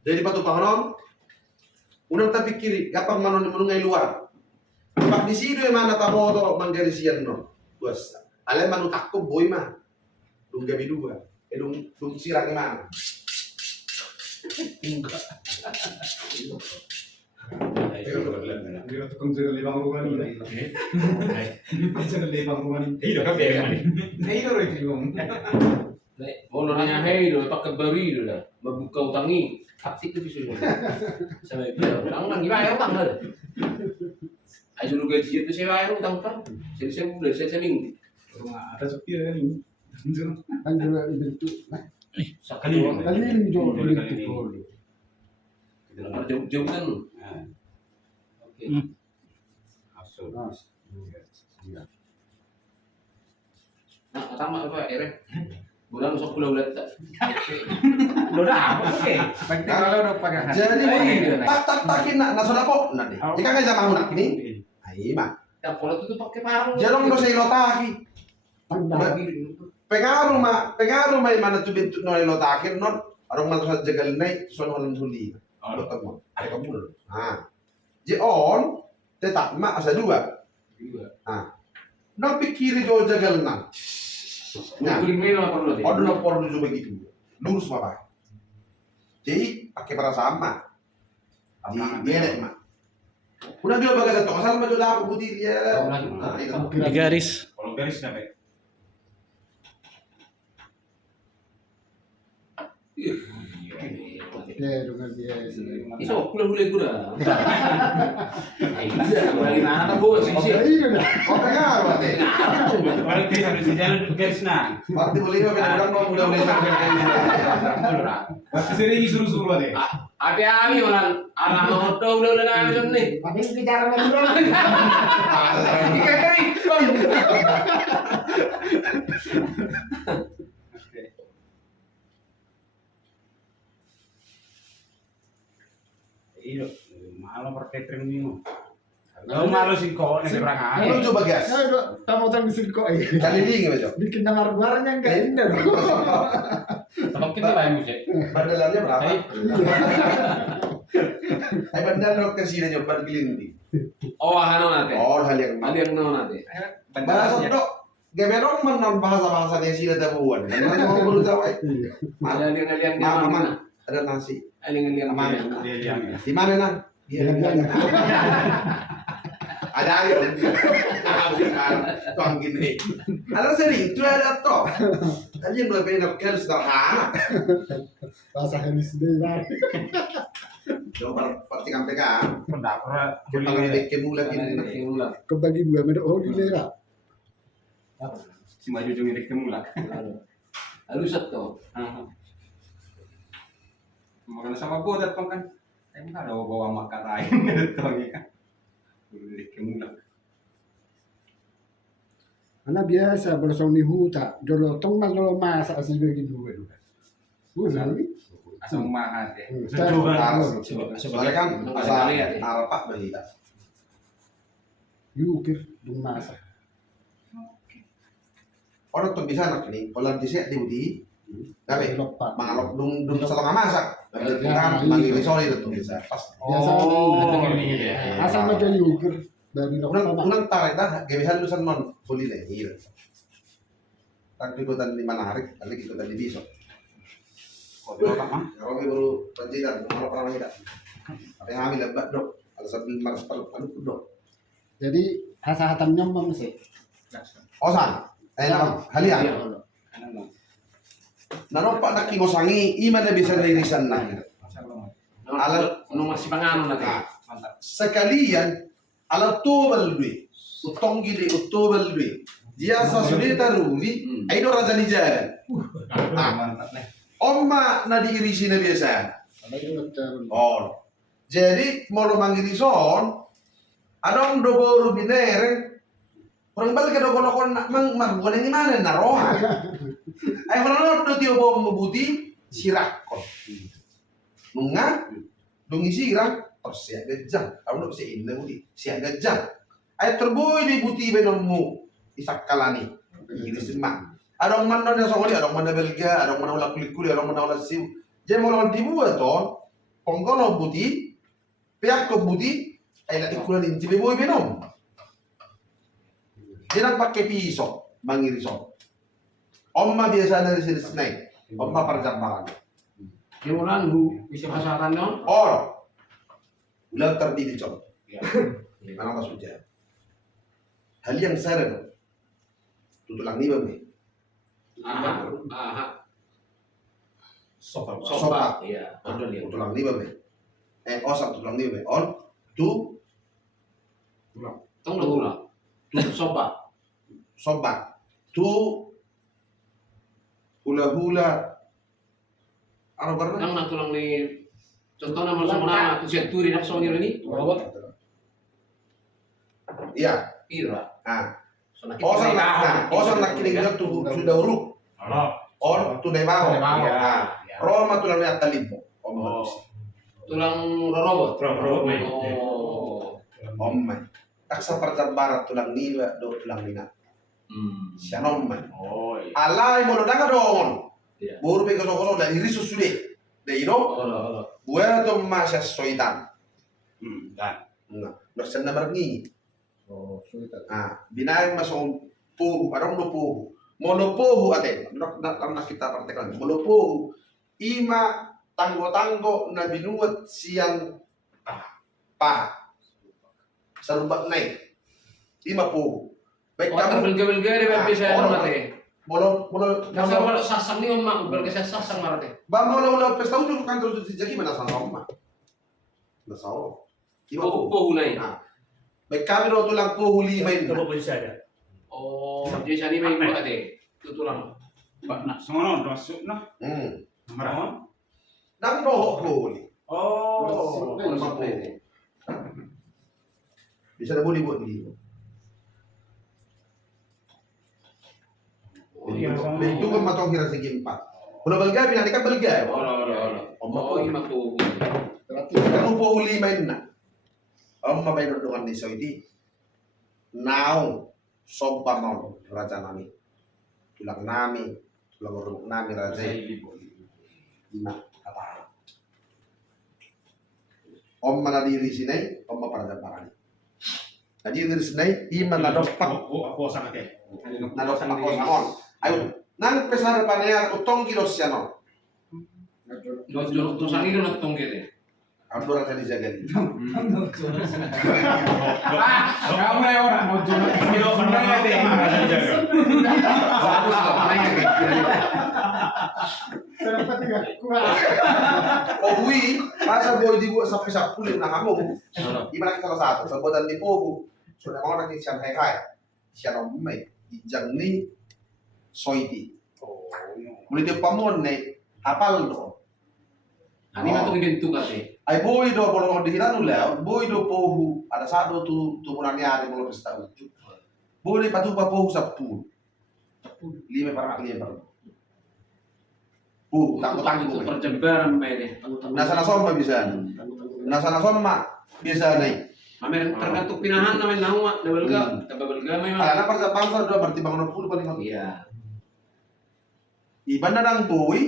Jadi patu pangonom. Unang tapi kiri, kapag manon menungai luar. Pak di sini mana tamu to manggarisian no. Bos. Ale manu takko boy mah. Dung gabi dua. Dung sirang mana. Dia tukang jaga lebang rumah ni. Jaga lebang rumah ni. Iya kan biar mana? Ini orang itu bang. Mau nanya hei do pakai beri do dah. Membuka utangi. Hati itu bisa. Sampai dia utang nang gimana utang dah. Ayo dulu gaji itu saya bayar utang kan. Jadi saya udah saya seling. Rumah ada sepi kan ini. Kan dulu dibentuk. Sekali. Kali ini jual Kali ini. dibentuk. Jauh-jauh kan. Oke. Asal. Nah, pertama apa Eren? Bulan sok pulau ulat tak. Lo dah apa oke? Pasti kalau udah pakai hati. Jadi iya. takin nak nasona po nanti. Jika nggak sama nak ini. Ayo mah. Ya kalau itu pakai parang. Jalong do say lotaki. Pengaruh mah mana tu bentuk no lotakin non. Arong man sa jagal nay son holan huli. Lotak mo. Ay kabul. Je on tetap mak asa dua. No pikiri do jagal na. Nah, Kuring merah apa dulu? order por tujuh begitu. Lurus apa? Jadi pakai para sama. Di dia deh mak. Udah dia bagas satu asal maju dah aku putih dia. Nah, itu. Di garis. Kalau garis sampai. Ya, dengan dia. Iso pulau boleh gura. Iya, bagi mana bos Oke, sih? ini dah. Oh, pengaruh berarti. Kalau garis harus jalan garis nah. Berarti boleh bilang mau mudah Pasti sering suruh-suruh deh. Ada ami orang anak motor udah macam ni. Tapi bicara lagi dong. Kita kari. Iya, malah pakai tren ini. Kalau malu sih kok nih berangkat. Lu coba gas. Ya udah, tamu tamu sini kok. Kali ini gimana, Cok? Bikin dengar barangnya enggak indah. Sama kita lah yang musik. Bandalannya berapa? Ay bandal lo kasi na nyo, pagilindi. Oh, ano natin? Oh, haliang Ano yung no natin? Bahasa dok, gamerong man ng bahasa-bahasa niya sila dabuan. Ano na mga bulu daway? Ada yang ngalian di Mama mana? man, ada nasi. Ada yang ngalian di Aman. mana? Dia yang Di mana na? Ada yun. Ito ang gini. Alam seri, itu ada to. Kalian mulai pengenkel sederhana. Bahasa Hanis deh, Bang. Coba pasti kan pegang. pendapat Kita ngelik kemulan Ada gini. yang ulang. Kebagi gua medok oh di merah. si maju jung ini kemula. Alusat to. Makanya sama gua datang kan. Emang ada bawa makan lain datang ya kan. Dari kemula. Ana biasa bersama ni huta, jolo tong mas jolo masa asli bagi dua. Bukan lagi. Asal mahat ya. Soalnya kan asal alpak bahita. Yukir dung masa. Orang tuh bisa nak ini, kalau di sini di tapi Lopak. mangalok dung setengah masak, Ya, kan iya. manggil sore itu bisa pas. Biasa asal macam yukur dari Unang lopak. unang tarik dah, gawe halusan non boleh deh, iya. Tapi ikutan di mana hari, kali ikutan di besok. Kok di otak mah? Kalau baru penjiran, malah pernah tidak. Apa yang hamil lebat dok, kalau sambil maras palu dok. Jadi rasa hatam nyombang sih. Osan, nama halian. Naropak nak kingosangi, iman bisa irisan nah. Alat masih panganan nanti. sekalian alat tobal dui, utong gede utobal dui. Dia sudah taruli, ayo raja ni jalan. Mantap nih. Omma na diirisi na biasa. Ada itu macam Oh, jadi mau lo manggil son, adong dobo rubinere, orang balik ke dobo dokon nak mang bukan yang mana naroha. Ay orang lo tio bawa membuti sirakon. Nunga, dungi sirang, terus siap gejang. Aku nak si ini budi, siap gejang. Ay terboy di buti benomu isak kalani. Ini semak. Adong mana yang songoli, adong mana Belgia, adong mana ulah kulit, adong mana ulah siu. Jadi mau lawan dibuat ton, pongkono buti, pihak ke buti, ay nak ikulan inci boy benom. Jangan pakai pisau, manggil pisau. Omma biasa dari sini snack, omma perjambangan. Yung ulan, bisa kasatan no? Or, ulang terdiri con. Mana mas hujan. Hal yang seren, tutulang ni bang. Aha. Sofa. Sofa. Iya, betul ya. Tutulang ni bang. Osam tutulang ni bang. On, tu, Tong tulang. Soba. sobat. Tu, hula-hula. Ano karena? Nang natulang ni contoh nama sama tu siat turi nak songir ini. Iya. Ira. Ah, So nak osam nak kiling dia tu sudah uruk. On, tu nebaho. Roma tulang ni atalimo. tulang rorobot. Rorobot. Oh. Omma. Taksa perjambaran tulang nila do tulang nina. Sianom man. Oh, Alay mo danga don. Iya. Buru pe koso dari risu sude. De ino Oh. buaya to masya soitan. Dan. Nah, bersen na marni. oh sulit. Ah, binay masong puhu, parang no puhu. Mono puhu ate. Nak kita praktekan. Mono puhu. Ima tanggo-tanggo na binuat siyang pa. Sarubak nai. Ima puhu. Baik Oh, kamu terbelga-belga di web bisa Oh, mate. mono Masa kalau sasang ni omma berkesa sasang marate. ba mono pesta ujuk kan terus dijaki mana sama rumah. Nasao. Ima puhu. Pohulay. Baik kami do tulang puhu lima ini. coba posisi ada. Oh, jadi sani main buat ate. Itu tulang. Pak nak songono masuk nah. Marah. Nang roh puhu li. Oh. Lima puhu. Bisa na boleh buat begitu. Itu kan matong kira segi empat. Udah belga bilang kan belga. Oh, ima po. Berarti Kamu puhu lima ini nak. Amma bayi dengan desa itu. Naung sopa mau raja nami. Tulang nami, tulang uruk nami raja. Nah, apa? Om mana diri sini, om apa raja parani. Nah diri sini, iman nadopak, Aku sangat ya. nadopak on. Ayo, nang pesar panear utong kilo siano. Lo sani do natong gitu. Kamu raja dijaga nih. Kamu ya orang mau jual. Kilo pernah ya. Bagus lah mananya gitu. Kenapa tidak kuat? Oh wi, masa boy di gua sampai 10 na kamu. Gimana kita salah satu, sebutan di pogu. Sudah mau nanti siang hai. Siang mai, ijang ni soiti. Mulai dia pamon nih, hafal do. Ani matong bentuk ate. Ay boy do kalau dihiran ulah, boy do pogu. Ada satu tu tumuran hari mau pesta ujuk. Boleh patu pogu 10. 5 para 5 para. Tanggo-tanggo. Perjembaran bae deh. Nasa somma bisa. Nasa somma bisa nih. Amer tergantung pinahan naman nawa, dabelga, dabelga may mga. Karena persa bangsa udah berarti bangun 10 paling Iya. Iban na dang boy,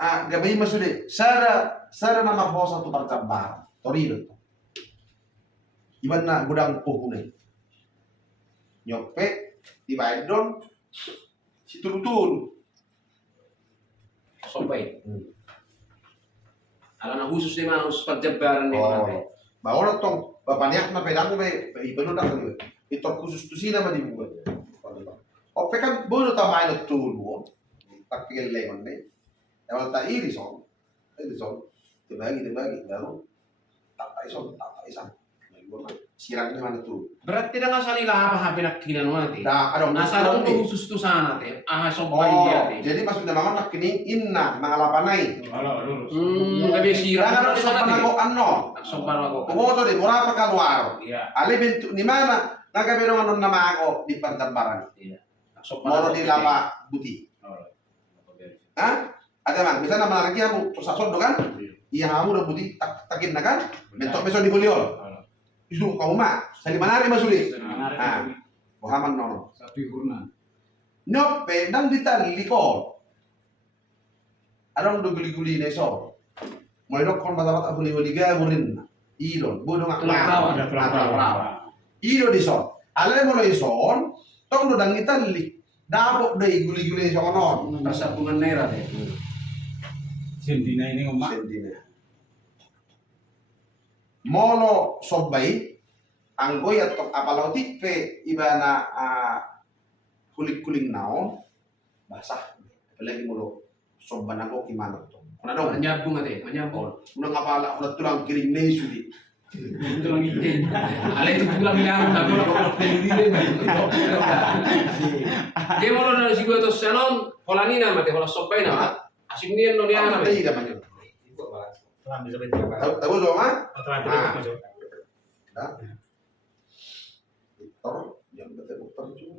gabi masulit. Sada nama bosa tu percabar. Torino to. Iban na gudang puhunay. Nyope, dibayad doon, si Turutun. Sobay. Alam na khusus di mana khusus pagjabaran ni mga. Bawa na tong bapaniak na pedang may iban na kami. Ito khusus tu sina man dibuat. Ope kan bono tamay na tulo. Tak pikir lemon deh. Ewan tak iri son. Dibagi, baru tak ison. Sirang ni mana tu? Berarti na nga sa nila apa pinakinan mo natin. Nasa Ano doon khusus tu sana natin. Sobay natin. jadi pas udah makan nak kini inna mangalapanay. Halo, lurus. Gabi sira. Jangan ada sopan ako ano. Sopan ako. Kumoto di mura pa kalwar. Iya. Ali bentuk ni mana? Nagabiro ano nama ako di pantambaran. Iya. Sopan Moro di lapa buti. Hah? Ada man, bisa nama lagi kamu terus sondo kan? Iya kamu udah buti takin na kan? Bentuk besok di kuliol. Itu kamu mah, sa di manari masuli. Muhammad nono. Sapi hurna. Nyope nang ditali ko. Anong duguli-guli na iso? May dokon matamat ako ni gaburin. Ilon, budo nga Ilo di son. Alam mo lo ison, tong dang itali. Dapok dai guli-guli sa konon. Persapungan nera deh. Sendina ini ngomong. Sendina. Mono sobay ang goy at apalaw tikpe iba na kuling-kuling naon basah. Apalagi mo lo soban ako kimano to. Kuna dong Menyambung ate, menyambung. unang apala kuna tulang kiring na isuli. Itu lang itin. Alay itu pulang yang tapi kalau pendiri dia mau nol siguro to sanon kolani na mate kalau sobay na. Asim niyan no niya na. Ay naman yun. Telah bisa betul. Tahu do ma? Telah bisa betul. Tor yang betul juga.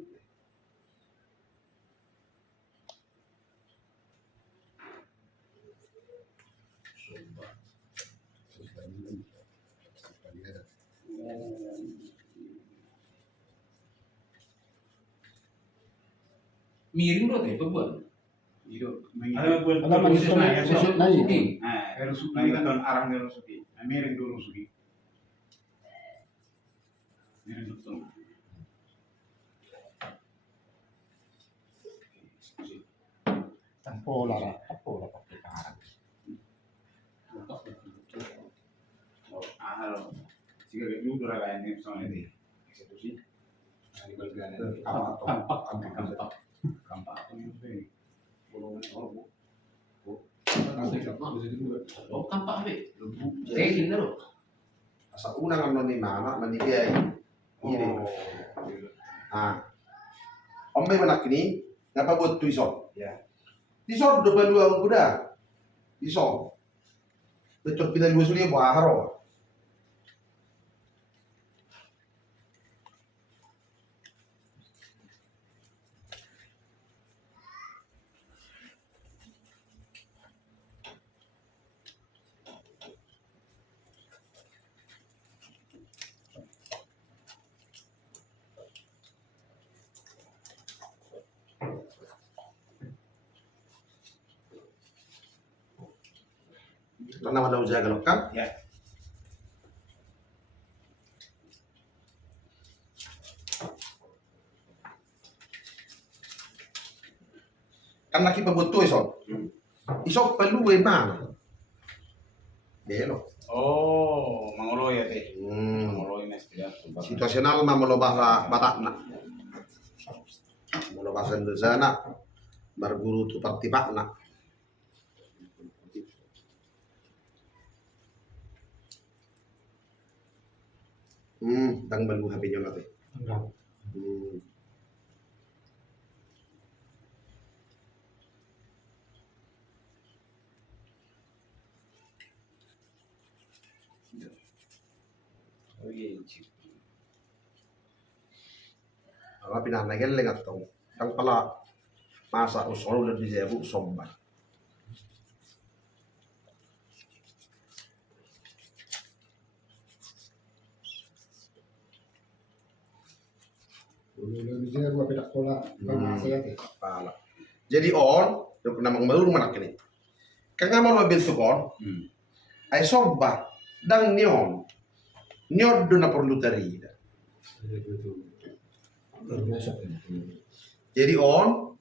Miring do te bebuan. Itu ada buat Ada khusus manusia naik. khusus naik. Rusuki kan arah dari Rusuki. Miring dulu Rusuki. Miring betul. Pola pakai karat. Jika itu dua lain ini soalnya di eksekusi. Di bagian kampak apa ini? Oh kampak be. Kayak gini lo. Asa unang ano ni mama manigay. Ini. Om may manak ni napabot tu iso. Ya. Iso do balu ang kuda. Iso. Betul pinal mo suli mo aharo. Karena mana usaha galokkan? Ya. Kan laki pabuto iso. Iso perlu mana? Belo. Oh, mangoloy ya teh. Hmm. Mangoloy na istilah. Situasional mah mau bahasa Batakna. Mau bahasa Indonesia berguru tu partipakna. Tang balu HP nya nanti. Ala pinanagel lengat tong. Tang pala masa usol udah dijebu somba. Bisa gua pedak pola bahasa ya teh. Pala. Jadi on Dok namang maluru manak ini. Kaya nga mo bentuk kon, ay sobba dang nyon. Nyon do na perlu terida. Jadi on,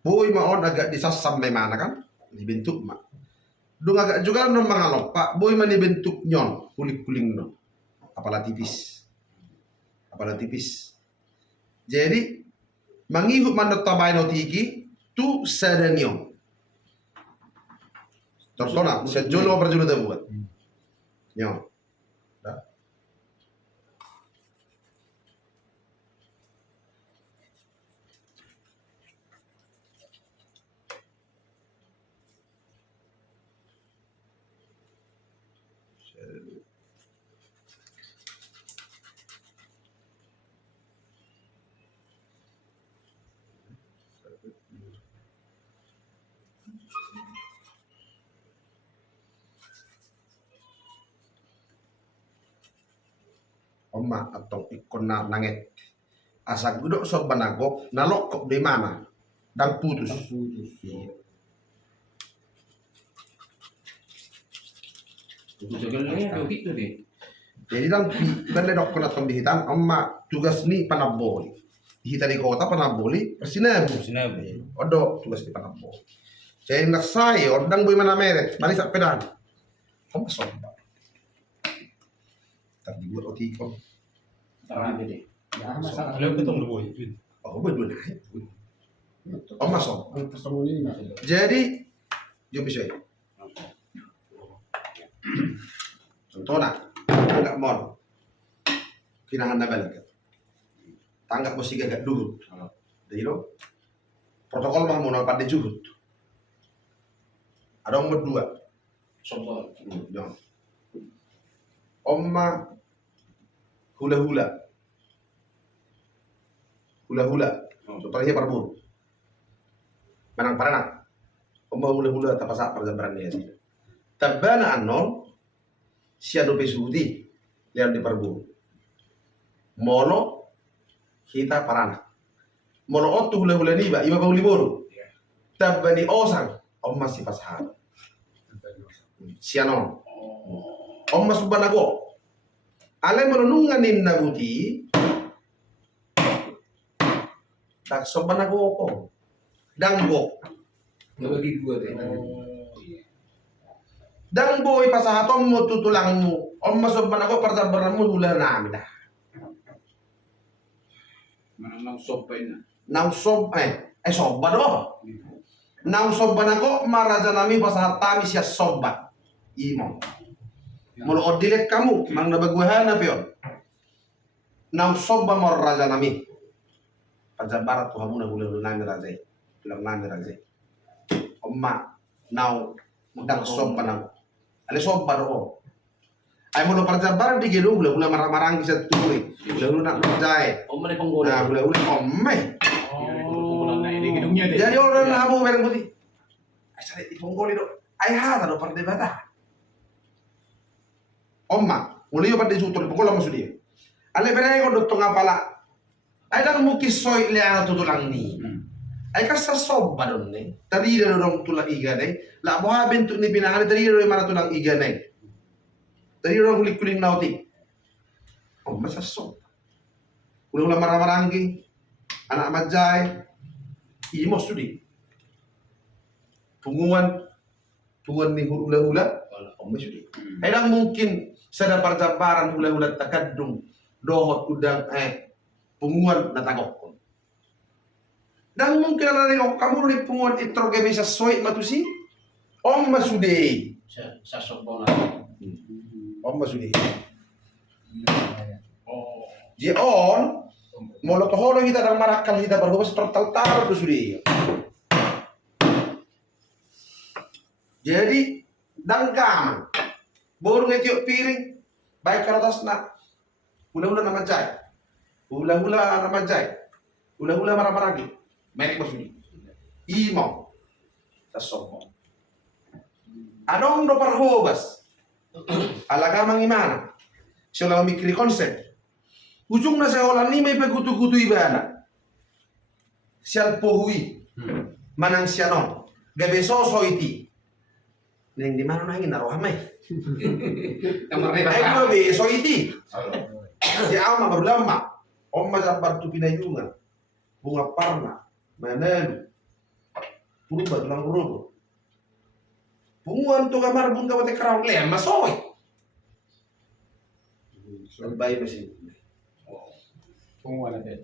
boy ma on agak disasam may mana kan, dibentuk ma. Dung agak juga non mga lopa, boy man dibentuk nyon, kuling-kuling non. Apala tipis. Jadi mangihut manot tabay no tiki, tu sadanyo. Contoh na, sa jolo berjulu buat. Nyon. Oma atau ikon na nangit. Asa gudok so banagok, nalokok di mana? Dan putus. Gitu deh. Jadi dan ledok ko na tong dihitan, oma tugas ni panaboli. Dihita di kota panaboli, persinabu. Odo tugas di panaboli. Jadi naksay, odang boy manameret, mali sa pedan. Oma somba. Tadi buat otikon. Tarang deh. Ya, masalah. Kalau ketemu boy. Oh, betul. Oma somba. Ang personalin na. Jadi, jom bisa. Contoh nak, tanggap mon, kinahan na balik. Tanggap mo siya gagak duhut. Jadi lo, protokol mah muna pada juhut. Ada umur dua. Sobat. Jangan. Omma hula-hula. Contohnya parbun. Manang paranak. Omma hula-hula tapasak perjalanan dia. Tabana anon siya do pesuti lihat di parbun. Molo kita paranak. Molo otu hula-hula ni ba iba pauli boru. Tabani osang omma si pasahal. Sianon. Omma subanago. Ale menunungan ninna buti. Tak subanago ko. Danggo. Nggak bagi dua deh. Dang boy pasahatom mo tutulang mo. Omma subanago parsabaran mo hula namin dah. Manang sopa na. Nang sob sobba do. Nang sobba nako maraja nami pasahatami siya sobba. Imo. Mulu odilet kamu mang nabaguhana pion. Nang sobba mo raja nami. Pajabarat tuh hamuna hula nami raja. Tulang nami raja. Omma now mudang sobba nako. Ale sobba do. Ay mo pajabaran di gedung hula marang-marang bisa tuloy. Hula nak menjai. Om mana penggoda? Nah, hula omme. Kumpulan na ini gedungnya deh. Jadi orang namu mereng putih. Asal di ponggoli do. Ay hata do perdebatan. Omma, mulai pada jutur di pokok maksud dia. Ale berai ko dotong apala. Ay dang mukis soy leang tutulang ni. Ay kasa sobba don ni. Tadi do dong tulang iga ni. La boha bentuk ni pinahan tadi do mana tulang iga ni. Tadi do kuling-kuling nauti. Omma sa sobba. Ulang marang-maranggi. Anak majai. Imo studi. Punguan ni hula-hula. Omma studi. Ay dang mungkin sada parjabaran hula-hula takadung dohot udang punguan na tagok. Dan mungkin na rin kamu ni punguan itroge bisa soy matusi. Om masude. Sa sobat. Om masude. Ji on molo toholo kita dang marakal kita berhubus tertal-tal do sude. Jadi dangkam borong etiok piring baik karatas na hula-hula na majay. Hula-hula na majay. Hula-hula marang-maragi. Merek bersuni. Imo. Tasomong. Anong do parhobas? Alaga mangimana. Sila mikri konsep. Ujung na sa holan ni may pagutu-gutu ibana. Siyal pohui. manang sianon gabe soso iti neng di mana nangin naruh amai Kamar ni ai tak. gabe so iti di ama baru lama omma sabar tu pinayungan bunga parna manalu purba tulang purba punguan tu kamar bunga wate kerang le masoi sampai mesin Punguan ada.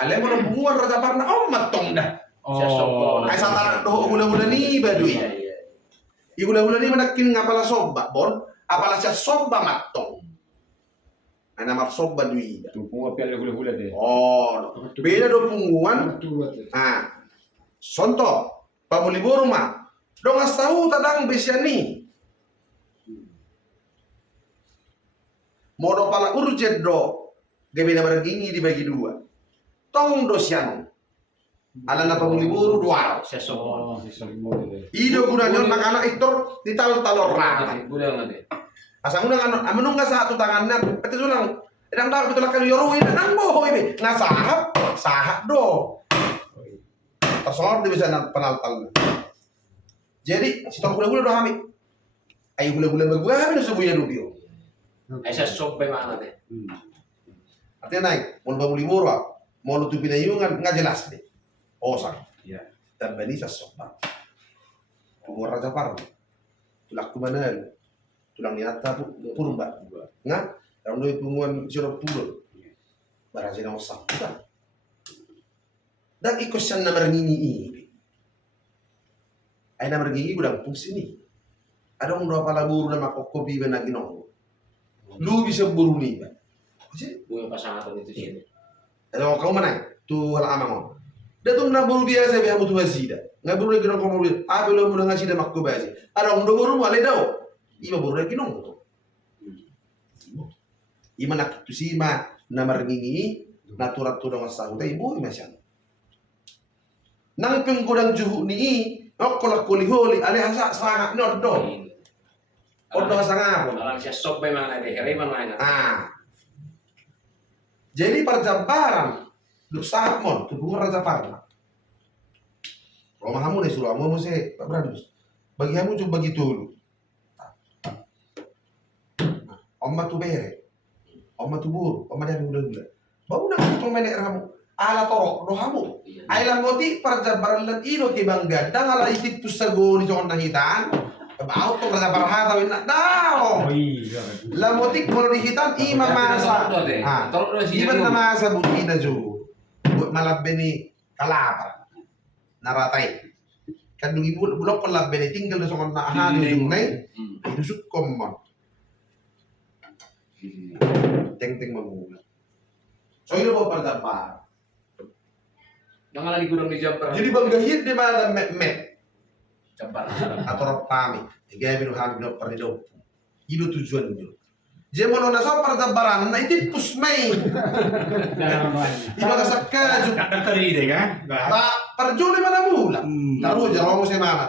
ale mo nang punguan raja parna matong dah Siya sokko. ai satara do gula-gula ni badui Iya, iya. igula-gula ni manakin ngapala sobba bon apala siya sobba matong ana mar sobba dui Tu punguan piala hula-hula deh. oh beda do punguan Tua tu. ah sonto pamuliburu ma dong tahu tadang besiani modo pala urjet do gabe na margingi dibagi dua tong do siano ala na pamuliburu dua Siya sokko. Oh, si semua deh. ido gunanya anak-anak itu dital-talor rata Bulan ngade. asang unang ano amunong nga sa ato tanganan pati sulang idang dapat betul kan yoru ini nang boho ini ngasahap sahap do tersolor di bisa penaltal jadi si tong gula-gula do hami ay gula-gula bagua hami no subuya do bio Ay siya sokko mana deh. artinya naik mau bamuli murwa mau lu pinayungan nga jelas deh osang Iya. tambani sa sopa umur raja parno tulak kumanan tulang niata purba nga orang doi punguan siro puro barasi na usap kita dan ikut siya na ngini ini ay na ngini gudang fungsi ni ada dua pala buru na makokopi ba na ginong lu bisa buru ni ba kasi Buya pasangan itu sini. ada kau mana tu hal amang datang na buru biasa biha mutu hasida nga buru na ginong komo ah belo buru nga sida makko basi ada dua buru wale daw iba buru na ginong to ima nakitusima na maringi naturat to dong sa uday ibu imasyan nang penggodang juhu ni okola kuliholi ale hasa sanga noddo odo sanga pun Orang siya sokko mana deh. Hari mana? ah jadi perjabaran duk sahab mon tubung raja parna rumah kamu nih suruh kamu mesti Pak Brandus bagi kamu coba bagi dulu omma tu bere omma tu buru omma dia gula-gula baru nak tu menek kamu ala torok do kamu ay lamoti perjabaran lan ino ke bangga dang ala itip tu sago ni jonda hitan bau tu raja parha tawin nak dao Oh iya. lamotik kalau di hitan ima masa ah Tolong dong sih. iban na masa buti na jo malabbe ni kalapa naratai kan dungi bulok ko labbe ni tinggal na sokon na aha ni jungnay itu sukom mo teng mamula so ilo po perjaba Jangan lagi gudang di Jabar. jadi banggahit di mana met Jabar. atau pami tiga minu hamil no pernido itu tujuan itu Jemono na sa perjabaran na itu pusmay Jangan main. iba kasakka juga Tak tadi deh kan? tak perjuli mana mula taruh jalan mau saya mana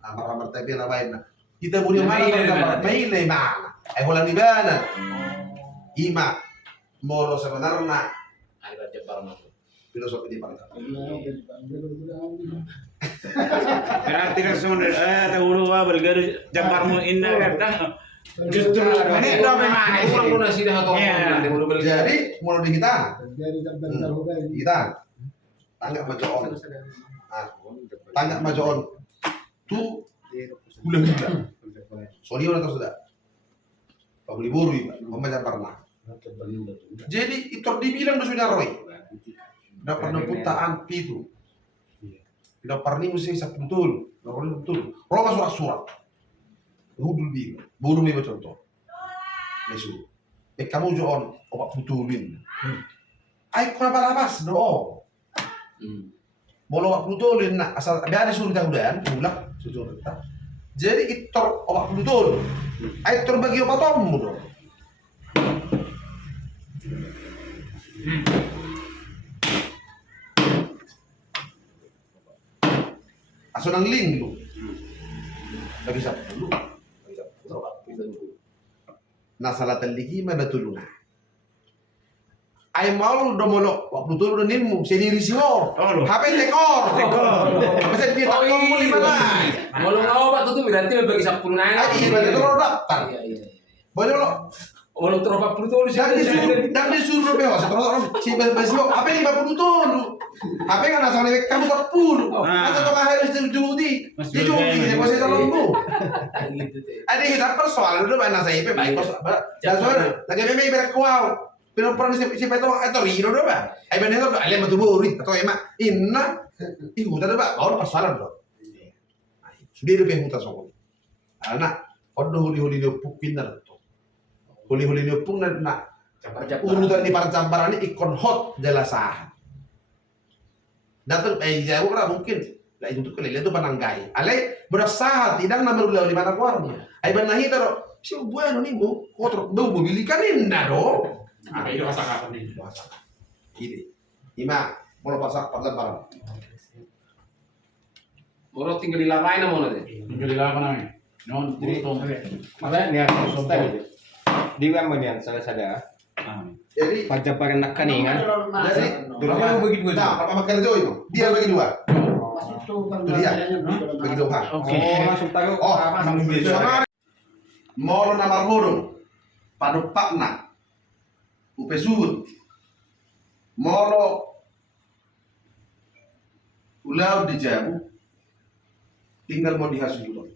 amar tapi na bain na kita punya mana perjabaran maile mana ay wala ni bana ima molo sebenarnya Ay Jabar mana? filosofi di parta Berarti kan sudah tahu apa bergar jabarmu inna kadang justru ini udah memang Kurang guna sih dah atau Iya. nanti mau beli. jadi mulu di kita Dari jamban tahu kan. kita tanggap maju on tanggap maju on tu hula sorry orang sudah pabli buru membaca pernah jadi itu dibilang sudah roy udah pernah putaan itu udah pernah mesti sak betul udah pernah betul roba surat-surat hudul bi buru mi contoh mesu kamu joon opak putulin ay kenapa lapas do Molo wak plutulin na asal ada suruh dahudan ulak susul kita. Jadi itor opak plutul. Ay itor bagi opak tomu do. Aso nang ling lu. Lagi sa lu. Lagi sa opak plutul. Nasalatan ligi mana tuluna. Ay mau do molok, waktu tu do nimu, sendiri sior. Oh, loh. HP tekor. Tekor. Bisa dia tak kamu di mana? Mau lu ngawak tuh berarti bagi 10 nana. Ay, berarti itu daftar. Iya iya. Boleh lo. Mau lu terus 40 tuh Dan disuruh behos, terus orang si besok HP 50 ton. HP kan asal nih kamu 40. Masa tuh harus dijudi. Dijudi, saya masih tolongmu. Gitu teh. Ada kita persoalan dulu mana saya IP baik kos. Dan soalnya lagi memang berkuau. Pero pernah si peto atau riro do ba? Ay bener do ale matu buri atau ema inna huta do ba? Bawa persoalan do. Sudah do huta sokon. Anak odo huli-huli do pukin na to. Huli-huli do pung na urutan di parcambaran ini ikon hot jelasahan. Datang jauh kan mungkin. Lah itu tuh kelele itu pananggai. Ale berasah tidak nomor ulah di mana kuarnya. Ay benahi do. Si bueno nih bu, kotor do mobilikan inna do. Apa itu masak apa nih? Ini, Ima, mau pasak parcambaran. Mau tinggal di lawain mau nanti. Tinggal di apa namanya? Non potong. Makanya dia style. Di mana salah sada. Jadi, Pajaparan nak kaningan. jadi Berapa bagi dua? nah, apa kerja itu? Dia bagi dua. Masuk tuh Itu dia. Bagi dua. Oke. Langsung taruh. Oh, apa nang Sonar, mau nama hurung, padu pakna, upesud, molo, ulau di jabu, tinggal mau dihasil dulu.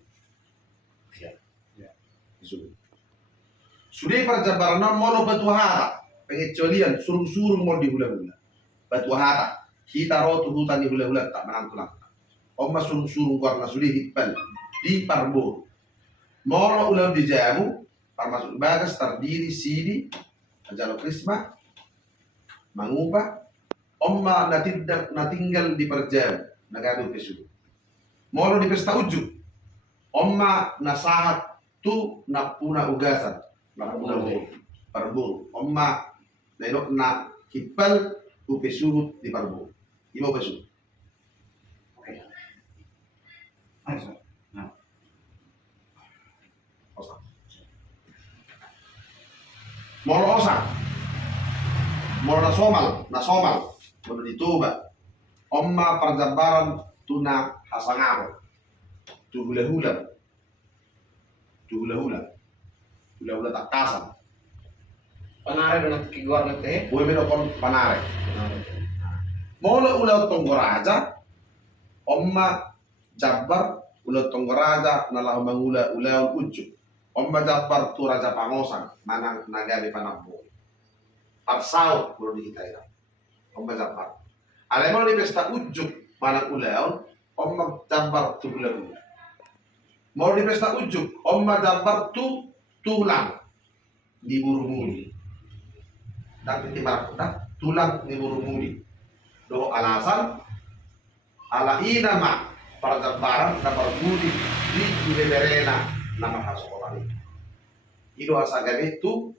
Sudah perjabaran molo batu hara, pengecualian surung-surung mau dihula-hula. Batu hara, kita rotu hutan dihula-hula tak menang-menang. Oma surung-surung warna sudah hipal di parbo. Molo ulau di jamu, termasuk bagas terdiri sidi, ajalo krisma, mangubah, omma natinggal di perjam, nagado pesu. Molo di pesta ujuk, omma nasahat tu napuna ugasan, napuna parburu. Omma nainok na hipal upesu di parburu. Imo pesu. Oke. Ayo. Molo osak, molo nasomal, molo dituba, omma perjabaran tuna hasangaro, tu hula-hula tak kasar, Panare dengan kiguar nanti. gue menokon panare. Molo ulau tonggoraja, omma jabar ulau tonggoraja nalah mangula ulau ujuk. Omba jabar tu raja pangosang manang nagabi panampo. Parsau bro di kita ya. Omba jabar. Alemol di pesta ujuk manang ulaon, omba jabar tu ulau. Mau di pesta ujuk, omba jabar tu tulang di burumuli. Dan ketimbang tulang di burumuli. Do alasan ala inama perjabaran na berbudi di Ibeberena nama sekolah ini. Itu asal itu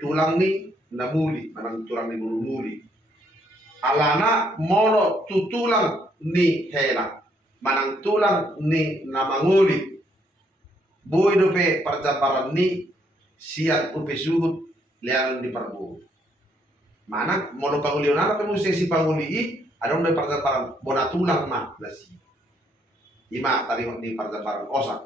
tulang ni namuli, manang tulang ni burumuli. Alana mono tu tulang ni hela, manang tulang ni namanguli. Boy dope perjabaran ni siat upe suhut liang di parbu. Manang mono pangulionara pemusisi panguli ada udah perjabaran bona tulang mah lasi. Ima tadi di perjabaran osak.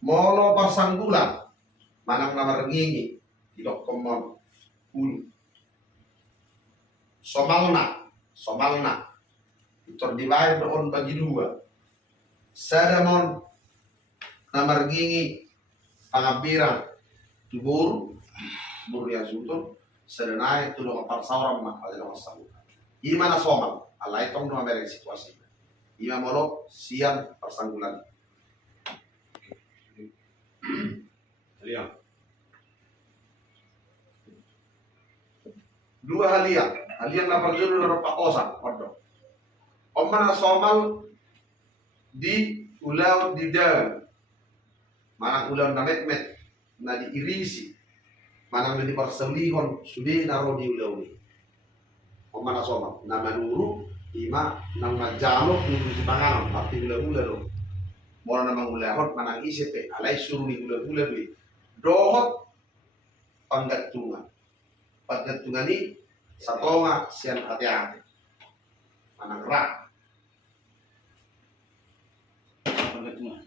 Molo pasanggulan manang nama rengingi tidak komon ulu. Somalna itu divide on bagi dua. Sadamon nama rengingi pangabiran tubur Burya Zuto, serenai tu dong apar sauram mak ada dong sabu. Ima na somal, alai tong dong merek situasi. Ima molo siang persanggulan. Liang. Dua haliang na perjuru na pakosan, ordo. Omana somal di ulau di dalam, manang ulau na met na diirisi. Manang di perselihon sudah naro di ulau ni. Omana soma nama nuru Ima nang majamok ni si panganon pati hula-hula do. Mora namang ulahot manang isip alay suruh ni hula-hula do. Dohot panggatungan. Panggatungan ni sa tonga siyan hati-hati. Manang rak. Pagkatungan.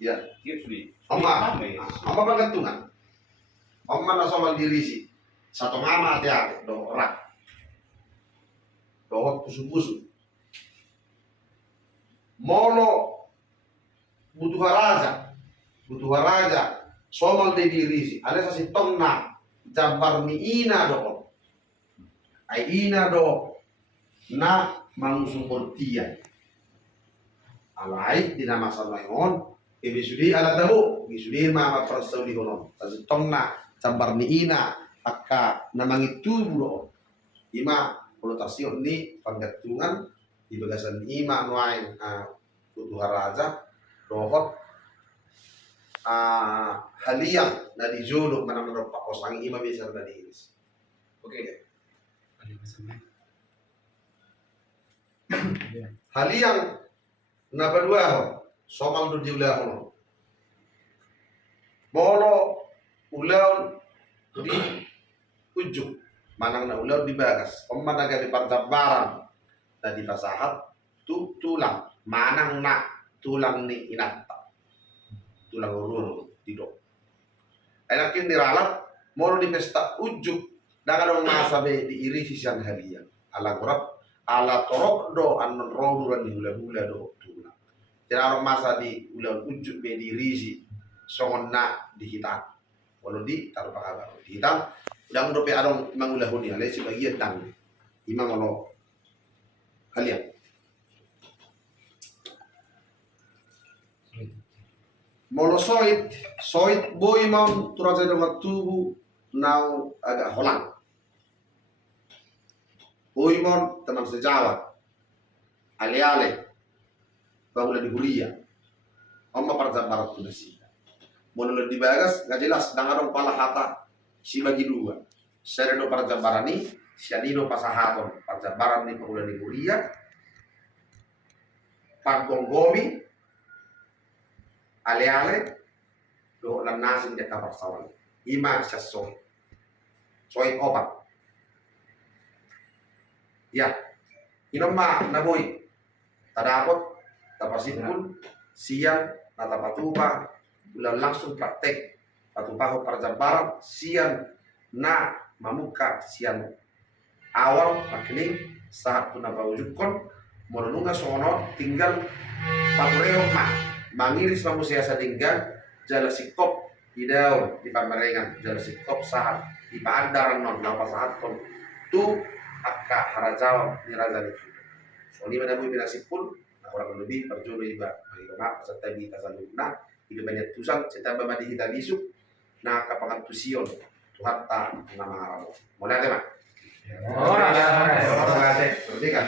Ya, Yes, we. Ama panggatungan. Ama na somal diri si sa tonga ma hati-hati do rak. Dohot pusu-pusu. Molo butuh raja somal de diri si ada sa si tongna jabar ni ina do ai ina do na mangusung portia alai dinama salmayon ibisudi ala tahu ibisudi mama persaudi hono sa si tongna jabar ni ina akka namangitu do ima konotasi ni panggatungan di bagasan ima nuain butuh raja dohot haliang na di jono mana-mana pakosang ima bisa na diiris. Oke. Haliang na badua ho somal do diulah ho. Molo ulaon di ujung manang na ulaw di bagas pemanaga di parjabaran na di pasahat tulang manang na tulang ni inata tulang urun tido enakin diralat moro di pesta ujuk daga dong masabe di irisi siang halian ala kurap ala torok do anon roduran di hula-hula do tulang jadi masa di ulaw ujuk be di irisi songon na di hitam walau di taruh pakabar di hitam udah mendope adong mangulahuni ale sebagian tang imam ono halian molo soit boy mau turaja dengan tubuh nau agak holang boy mau teman sejawat ale bangunan di Huria oma parja barat tunasi molo di bagas gak jelas dangarong pala hata si bagi dua sereno parjabarani sianino pasahaton parjabaran ni pengulan di Huria pagonggomi ale do lan nasin de kabar sawan ima sa soy obat ya inoma naboy tadapot tapasipun siang natapatupa bulan langsung praktek patupaho parjabaran siang na mamuka siang awal makining saat tunapawujudkon mononunga sono tinggal patureo mangiris manusia sadinggan jala sikop di daun di pamarengan jala sikop saat di paandaran non lapa saat kon tu akka harajaw ni raja ni so ni mana bumi nasipun kurang lebih perjodoh iba bagi rumah peserta di tasaluna hidup banyak tusan cerita bamadi kita bisuk na kapangan tusion tuhatta nama arabo mulai tema Ora, ora, ora. berarti kan